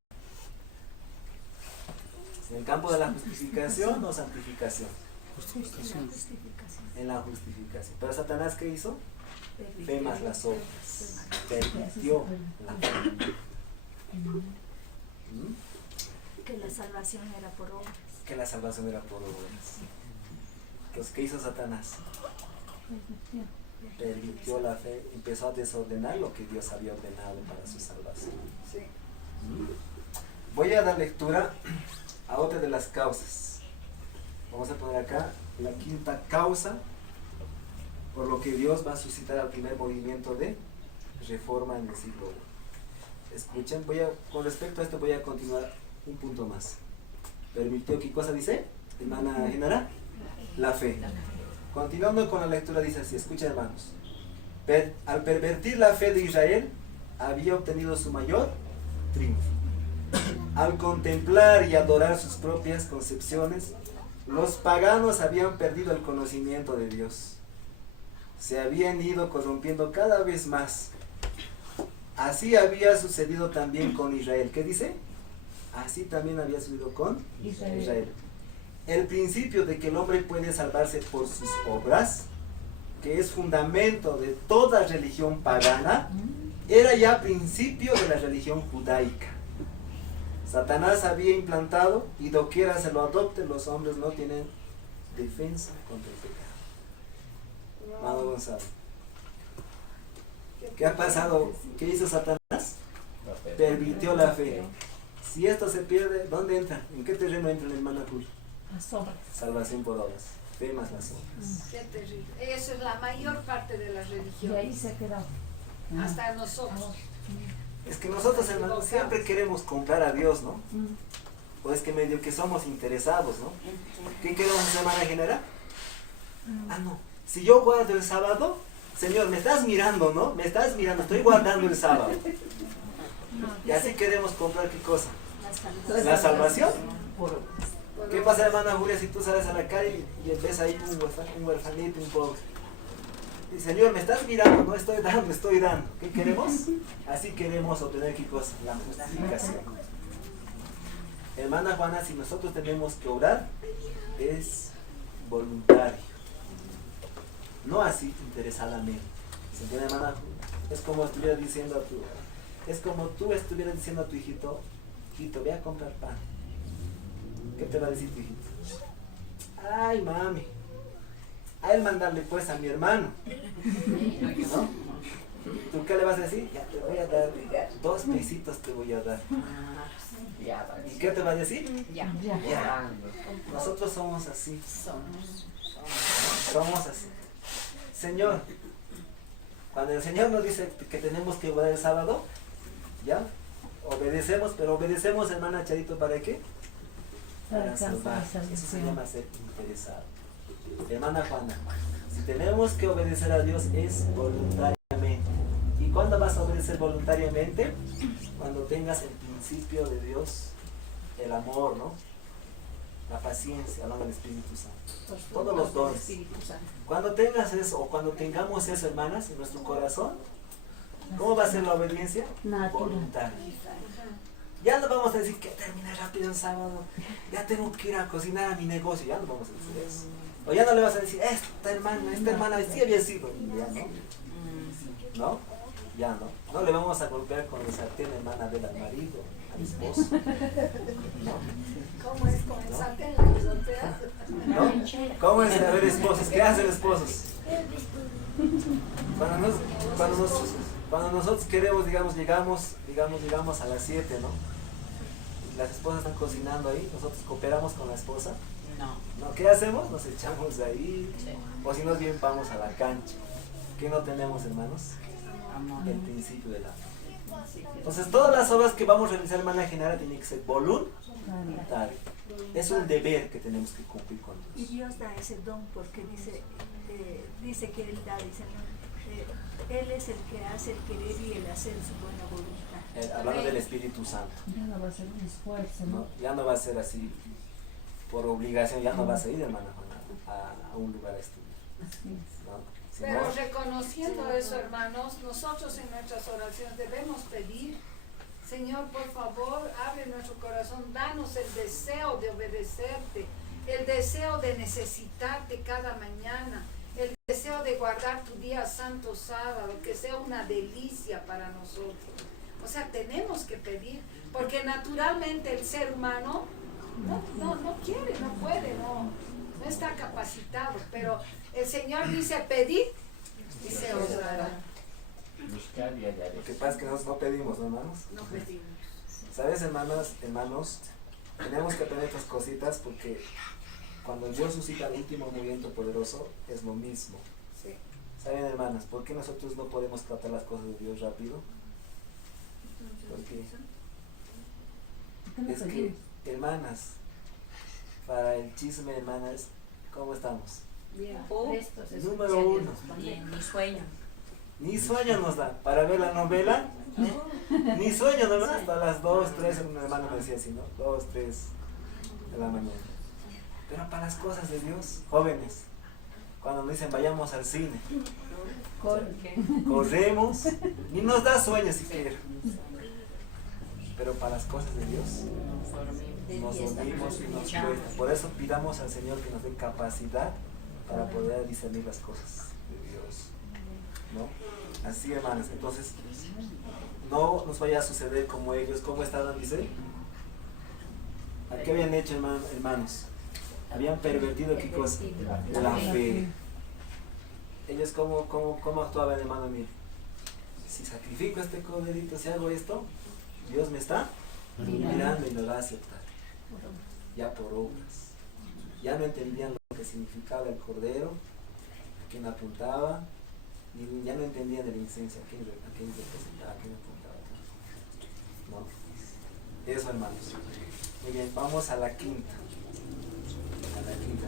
¿En el campo de la justificación o santificación? Justificación. Justificación. En la justificación. ¿Pero Satanás qué hizo? Pervirtió Fe más la las fe. obras. Pervirtió la fe. ¿Mm? Que la salvación era por obras. Que la salvación era por obras. Entonces, ¿qué hizo Satanás? Pervirtió la fe, empezó a desordenar lo que Dios había ordenado para su salvación. Sí. Voy a dar lectura a otra de las causas. Vamos a poner acá la quinta causa por lo que Dios va a suscitar al primer movimiento de reforma en el siglo I. Escuchen, con respecto a esto voy a continuar un punto más. ¿Permitió qué cosa dice? Hermana Genara, la fe. Continuando con la lectura dice así, escuchen hermanos. Al pervertir la fe de Israel, había obtenido su mayor triunfo. Al contemplar y adorar sus propias concepciones, los paganos habían perdido el conocimiento de Dios. Se habían ido corrompiendo cada vez más. Así había sucedido también con Israel. ¿Qué dice? Así también había sucedido con Israel. El principio de que el hombre puede salvarse por sus obras, que es fundamento de toda religión pagana, era ya principio de la religión judaica. Satanás había implantado, y doquiera se lo adopten, los hombres no tienen defensa contra el pecado. Mano Gonzalo, ¿qué ha pasado? ¿Qué hizo Satanás? Pervirtió la fe. Si esto se pierde, ¿dónde entra? ¿En qué terreno entra el hermano Julio? Las obras. Salvación por obras. Fe más las obras. Qué terrible. Eso es la mayor parte de las Y ahí religiones. se quedó. Hasta nosotros. Es que nosotros, hermanos, siempre queremos comprar a Dios, ¿no? O es que medio que somos interesados, ¿no? ¿Qué queremos hacer, hermana Genera? Ah, no. Si yo guardo el sábado, Señor, me estás mirando, ¿no? Me estás mirando, estoy guardando el sábado. Y así queremos comprar ¿qué cosa? La salvación. ¿Qué pasa, hermana Julia, si tú sales a la calle y ves ahí un huerfanito, un pobre? Y Señor, me estás mirando, no estoy dando, estoy dando. ¿Qué queremos? Así queremos obtener ¿qué cosa? La justificación. Hermana Juana, si nosotros tenemos que orar, es voluntario. No así interesadamente. ¿Se entiende, hermana? Es como estuviera diciendo a tu... Es como tú estuvieras diciendo a tu hijito, hijito, ve a comprar pan. ¿Qué te va a decir tu hijito? Ay, mami. A él mandarle pues a mi hermano. ¿No? ¿Tú qué le vas a decir? Ya te voy a dar 2 pesitos te voy a dar. ¿Y qué te va a decir? Ya. Ya. Nosotros somos así. Somos así. Señor, cuando el Señor nos dice que tenemos que guardar el sábado, ¿ya? Obedecemos, pero obedecemos, hermana Charito, ¿para qué? Para salvar. Eso se llama ser interesado. Hermana Juana, si tenemos que obedecer a Dios es voluntariamente. ¿Y cuándo vas a obedecer voluntariamente? Cuando tengas el principio de Dios, el amor, ¿no? La paciencia, hablando del Espíritu Santo. Todos los dones. Cuando tengas eso, o cuando tengamos eso, hermanas, en nuestro corazón, ¿cómo va a ser la obediencia? Voluntaria. Ya no vamos a decir que termina rápido el sábado, ya tengo que ir a cocinar a mi negocio, ya no vamos a decir eso. O ya no le vas a decir, esta hermana sí había sido, ya no. ¿No? Ya no. No le vamos a golpear con el sartén, hermana, del marido, al esposo. ¿No? ¿Cómo es con el sartén la que golpea? ¿No? ¿Cómo es? A ver, esposos, ¿qué hacen esposos? Cuando nosotros queremos, llegamos a las 7, ¿no? Las esposas están cocinando ahí, nosotros cooperamos con la esposa. No, ¿qué hacemos? Nos echamos de ahí, o si no bien vamos a la cancha. ¿Qué no tenemos, hermanos? El principio del amor. Entonces todas las obras que vamos a realizar, hermana Genera, tienen que ser voluntario. Es un deber que tenemos que cumplir con Dios. Y Dios da ese don porque dice que Él da, dice, Él es el que hace el querer y el hacer su buena voluntad. Hablando del Espíritu Santo. Ya no va a ser un esfuerzo, ¿No? Ya no va a ser así por obligación, ya no vas a ir, hermana Juana, a un lugar a estudiar. Así es. ¿No? Pero reconociendo eso, hermanos, nosotros en nuestras oraciones debemos pedir, Señor, por favor, abre nuestro corazón, danos el deseo de obedecerte, el deseo de necesitarte cada mañana, el deseo de guardar tu día santo sábado, que sea una delicia para nosotros. O sea, tenemos que pedir, porque naturalmente el ser humano no quiere, no puede, no está capacitado, pero el Señor dice pedir y se os dará. Buscar y hallar. Lo que pasa es que nosotros no pedimos, ¿no, hermanos? No pedimos. ¿Sabes, hermanos? Tenemos que aprender estas cositas porque cuando Dios suscita el último movimiento poderoso es lo mismo. Sí. ¿Saben, hermanas? ¿Por qué nosotros no podemos tratar las cosas de Dios rápido? Porque es que, hermanas, para el chisme, hermanas, ¿cómo estamos? Bien. Número 1. Bien, mi sueño. Ni sueño nos da. Para ver la novela, ni sueño nos da. Hasta las 2, 3, un hermano me decía así, ¿no? 2, 3 de la mañana. Pero para las cosas de Dios, jóvenes, cuando nos dicen vayamos al cine, corremos, ni nos da sueño siquiera. Pero para las cosas de Dios, nos dormimos y nos cuesta. Por eso pidamos al Señor que nos dé capacidad para poder discernir las cosas de Dios, ¿no? Así, hermanos, entonces no nos vaya a suceder como ellos. ¿Cómo estaban? Dice, ¿qué habían hecho, hermanos? Habían pervertido ¿qué cosa? La fe. Ellos ¿cómo actuaban, hermano mío? Si sacrifico este corderito, si hago esto, Dios me está mirando y me va a aceptar. Ya por obras. Ya no entendían lo que significaba el cordero, a quién apuntaba, ya no entendían el incienso, a quién representaba, a quién apuntaba. ¿No? Eso, hermanos. Muy bien, vamos a la quinta. A la quinta.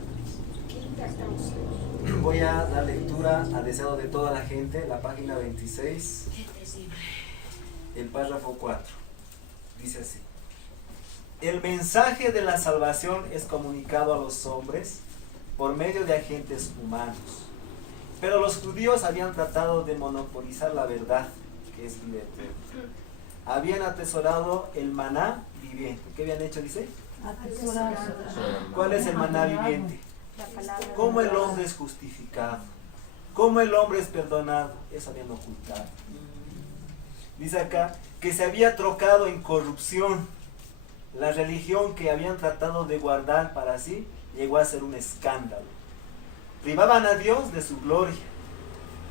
Quinta causa. Voy a dar lectura a deseado de toda la gente, la página 26, el párrafo 4. Dice así: el mensaje de la salvación es comunicado a los hombres por medio de agentes humanos, pero los judíos habían tratado de monopolizar la verdad, que es vida eterna. Habían atesorado el maná viviente. ¿Qué habían hecho, dice? ¿Cuál es el maná viviente? La palabra. ¿Cómo el hombre es justificado? ¿Cómo el hombre es perdonado? Eso habían ocultado. Dice acá que se había trocado en corrupción. La religión que habían tratado de guardar para sí llegó a ser un escándalo. Privaban a Dios de su gloria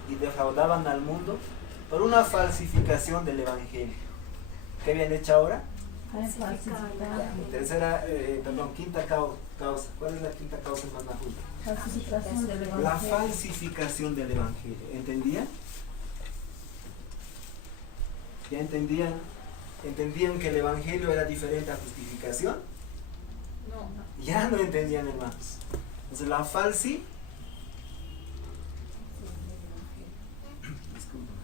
y defraudaban al mundo por una falsificación del Evangelio. ¿Qué habían hecho ahora? Tercera, quinta causa. ¿Cuál es la quinta causa, hermana Julia? Falsificación del Evangelio. La falsificación del Evangelio. ¿Entendían? ¿Ya entendían? ¿Entendían que el Evangelio era diferente a justificación? No. Ya no entendían, hermanos. Entonces la falsi... Disculpen.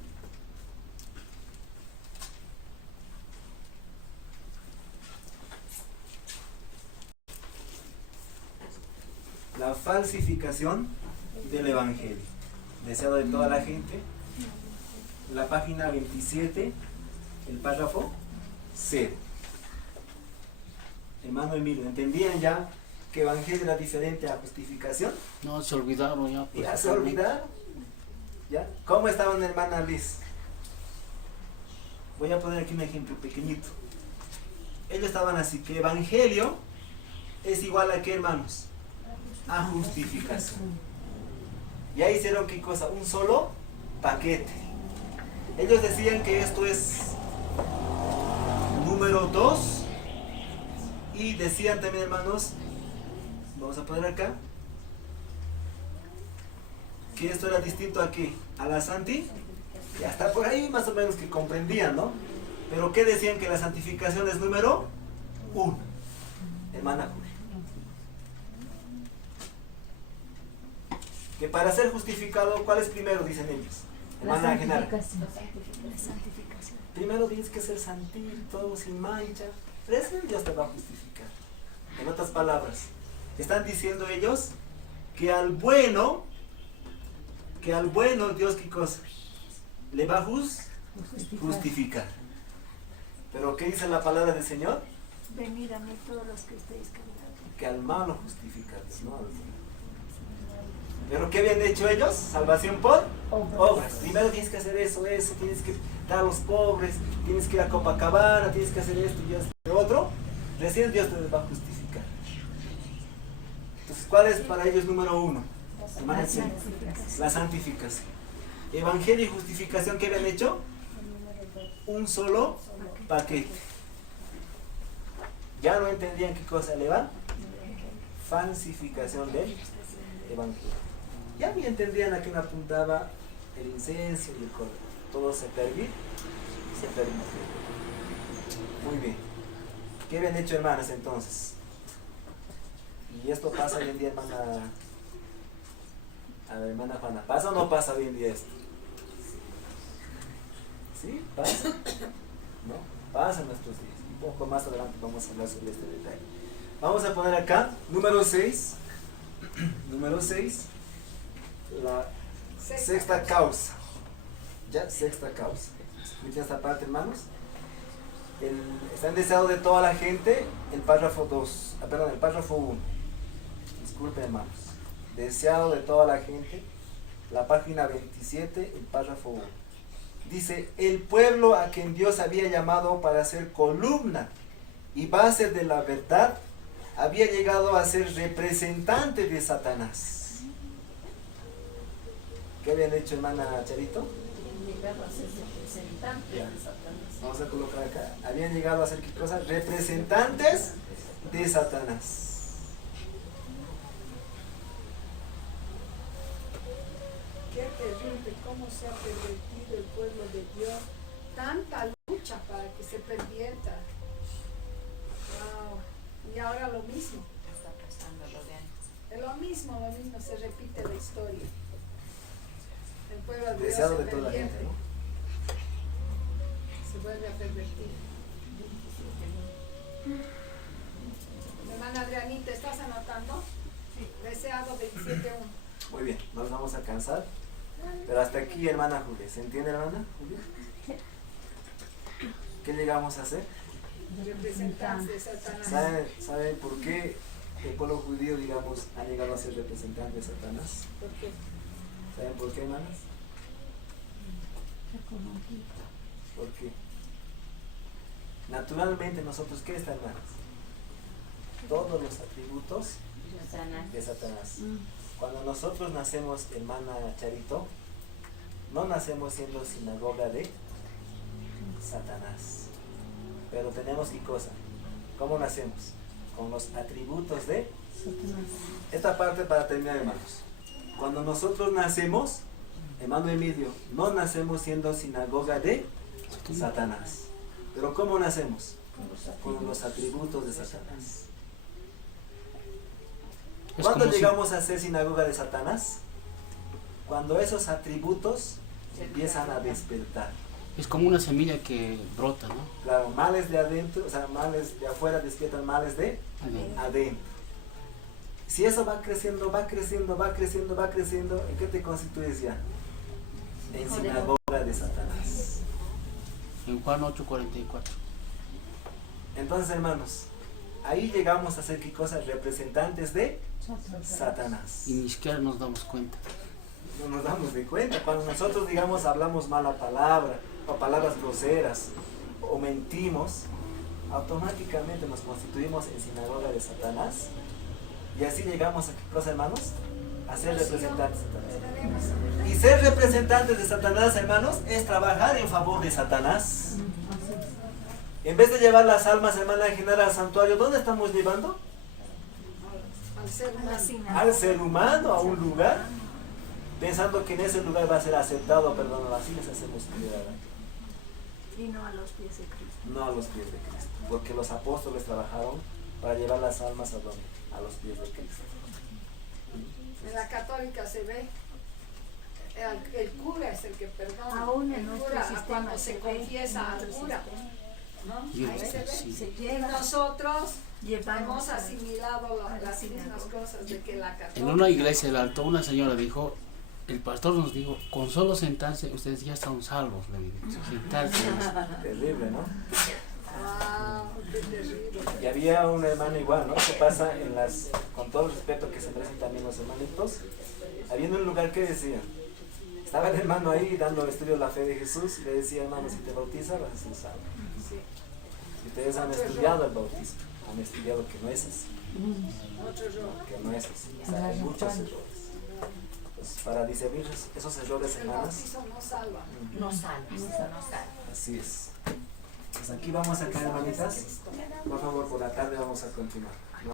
La falsificación del Evangelio. Deseado de toda la gente. La página 27, el párrafo 0. Hermano Emilio, ¿entendían ya que Evangelio era diferente a justificación? No, se olvidaron ya. pues. ¿Ya se olvidaron? ¿Ya? ¿Cómo estaban, hermana Liz? Voy a poner aquí un ejemplo pequeñito. Ellos estaban así, que Evangelio es igual a ¿qué, hermanos? A justificación. Ya hicieron ¿qué cosa? Un solo paquete. Ellos decían que esto es número 2 y decían también, hermanos, vamos a poner acá, que esto era distinto a ¿qué? A la santi, y hasta por ahí más o menos que comprendían, ¿no? Pero ¿qué decían? Que la santificación es número 1, hermana Julia. Que para ser justificado, ¿cuál es primero? Dicen ellos. La Hermana Genara. santificación. Primero tienes que ser santito, sin mancha. Recién Dios te va a justificar. En otras palabras, están diciendo ellos que al bueno Dios, ¿qué cosa? Le va a justificar. Pero ¿qué dice la palabra del Señor? Venid a mí todos los que estéis cargados. Que al malo justificar, ¿no? ¿Pero qué habían hecho ellos? Salvación por obras. Primero tienes que hacer eso, tienes que dar a los pobres, tienes que ir a Copacabana, tienes que hacer esto y esto otro. Recién Dios te va a justificar. Entonces, ¿cuál es para ellos número 1? La santificación. Evangelio y justificación, ¿qué habían hecho? Un solo paquete. Ya no entendían qué cosa le va. Falsificación del Evangelio. Ya ni entendían a quién apuntaba el incenso y el cordero. Todo se permitió. Muy bien. ¿Qué habían hecho, hermanas, entonces? Y esto pasa hoy en día, hermana. A ver, hermana Juana, ¿pasa o no pasa hoy en día esto? ¿Sí? ¿Pasa? ¿No? Pasa en nuestros días. Un poco más adelante vamos a hablar sobre este detalle. Vamos a poner acá, número 6. Número 6. La sexta causa. Ya, sexta causa. Escuchen esta parte, hermanos. Está en deseado de toda la gente el párrafo 2. Perdón, el párrafo 1. Disculpen, hermanos. Deseado de toda la gente, la página 27, el párrafo 1. Dice: el pueblo a quien Dios había llamado para ser columna y base de la verdad había llegado a ser representante de Satanás. ¿Qué habían hecho, hermana Charito? Llegado a ser representante de Satanás. Vamos a colocar acá. Habían llegado a ser ¿qué cosa? Representantes de Satanás. Qué terrible cómo se ha pervertido el pueblo de Dios. Tanta lucha para que se pervierta. Wow. ahora lo mismo. Está pasando lo de antes. Es lo mismo, se repite la historia. El pueblo de Dios Deseado se de toda la gente, pervierte, ¿no? se vuelve a pervertir. Hermana Adrianita, ¿estás anotando? Sí. Deseado 27.1. Muy bien, no nos vamos a cansar. Pero hasta aquí, hermana Julia. ¿Se entiende, hermana Julia? ¿Qué llegamos a hacer? Representantes de Satanás. ¿Saben por qué el pueblo judío, digamos, ha llegado a ser representante de Satanás? ¿Por qué? ¿Saben por qué, hermanas? ¿Por qué? Naturalmente nosotros, ¿qué está, hermanas? Todos los atributos de Satanás. Cuando nosotros nacemos, hermana Charito, no nacemos siendo sinagoga de Satanás. Pero tenemos qué cosa. ¿Cómo nacemos? Con los atributos de Satanás. Esta parte para terminar, hermanos. Cuando nosotros nacemos, hermano Emilio, no nacemos siendo sinagoga de Satanás. Pero ¿cómo nacemos? Con los atributos de Satanás. ¿Cuándo llegamos a ser sinagoga de Satanás? Cuando esos atributos empiezan a despertar. Es como una semilla que brota, ¿no? Claro, males de adentro, o sea, males de afuera despiertan males de adentro. Si eso va creciendo, va creciendo, va creciendo, va creciendo, ¿en qué te constituyes ya? En sinagoga de Satanás. En Juan 8:44. Entonces, hermanos, ahí llegamos a ser, ¿qué cosa? Representantes de Satanás. Y ni siquiera nos damos cuenta. No nos damos de cuenta. Cuando nosotros, digamos, hablamos mala palabra, o palabras groseras, o mentimos, automáticamente nos constituimos en sinagoga de Satanás. Y así llegamos a qué cosa, hermanos? A ser representantes de Satanás. Y ser representantes de Satanás, hermanos, es trabajar en favor de Satanás. En vez de llevar las almas, hermana Genara, al santuario, ¿dónde estamos llevando? Al ser humano, a un lugar, pensando que en ese lugar va a ser aceptado, perdón, así les hacemos creer. Y no a los pies de Cristo. No a los pies de Cristo, porque los apóstoles trabajaron para llevar las almas a dónde? A los pies de Cristo. En la católica se ve, el cura es el que perdona. Aún en el nuestro cura, sistema cuando se se ve, confiesa al cura, ¿no? Y Ahí se ve. sí. Se Y lleva, nosotros llevamos hemos asimilado a la las mismas sinagoga. cosas de que la católica. En una iglesia del Alto, una señora dijo, el pastor nos dijo, con solo sentarse, ustedes ya están salvos, le dijo. Sentarse. Terrible, ¿no? Wow, qué terrible. Y había un hermano igual, ¿no? Que pasa en las, con todo el respeto que se merecen también los hermanitos, había un lugar que decía, estaba el hermano ahí dando estudio de la fe de Jesús y le decía, hermano, si te bautizas vas a ser salvo. Sí. Y ustedes han estudiado el bautismo, han estudiado que no es así, Otro error. que no es así, o sea, hay muchos errores. Entonces, para discernir esos errores, El hermanas, bautizo no salva. No salves, no salves. así es. Pues aquí vamos a caer, hermanitas. Por favor, por la tarde vamos a continuar.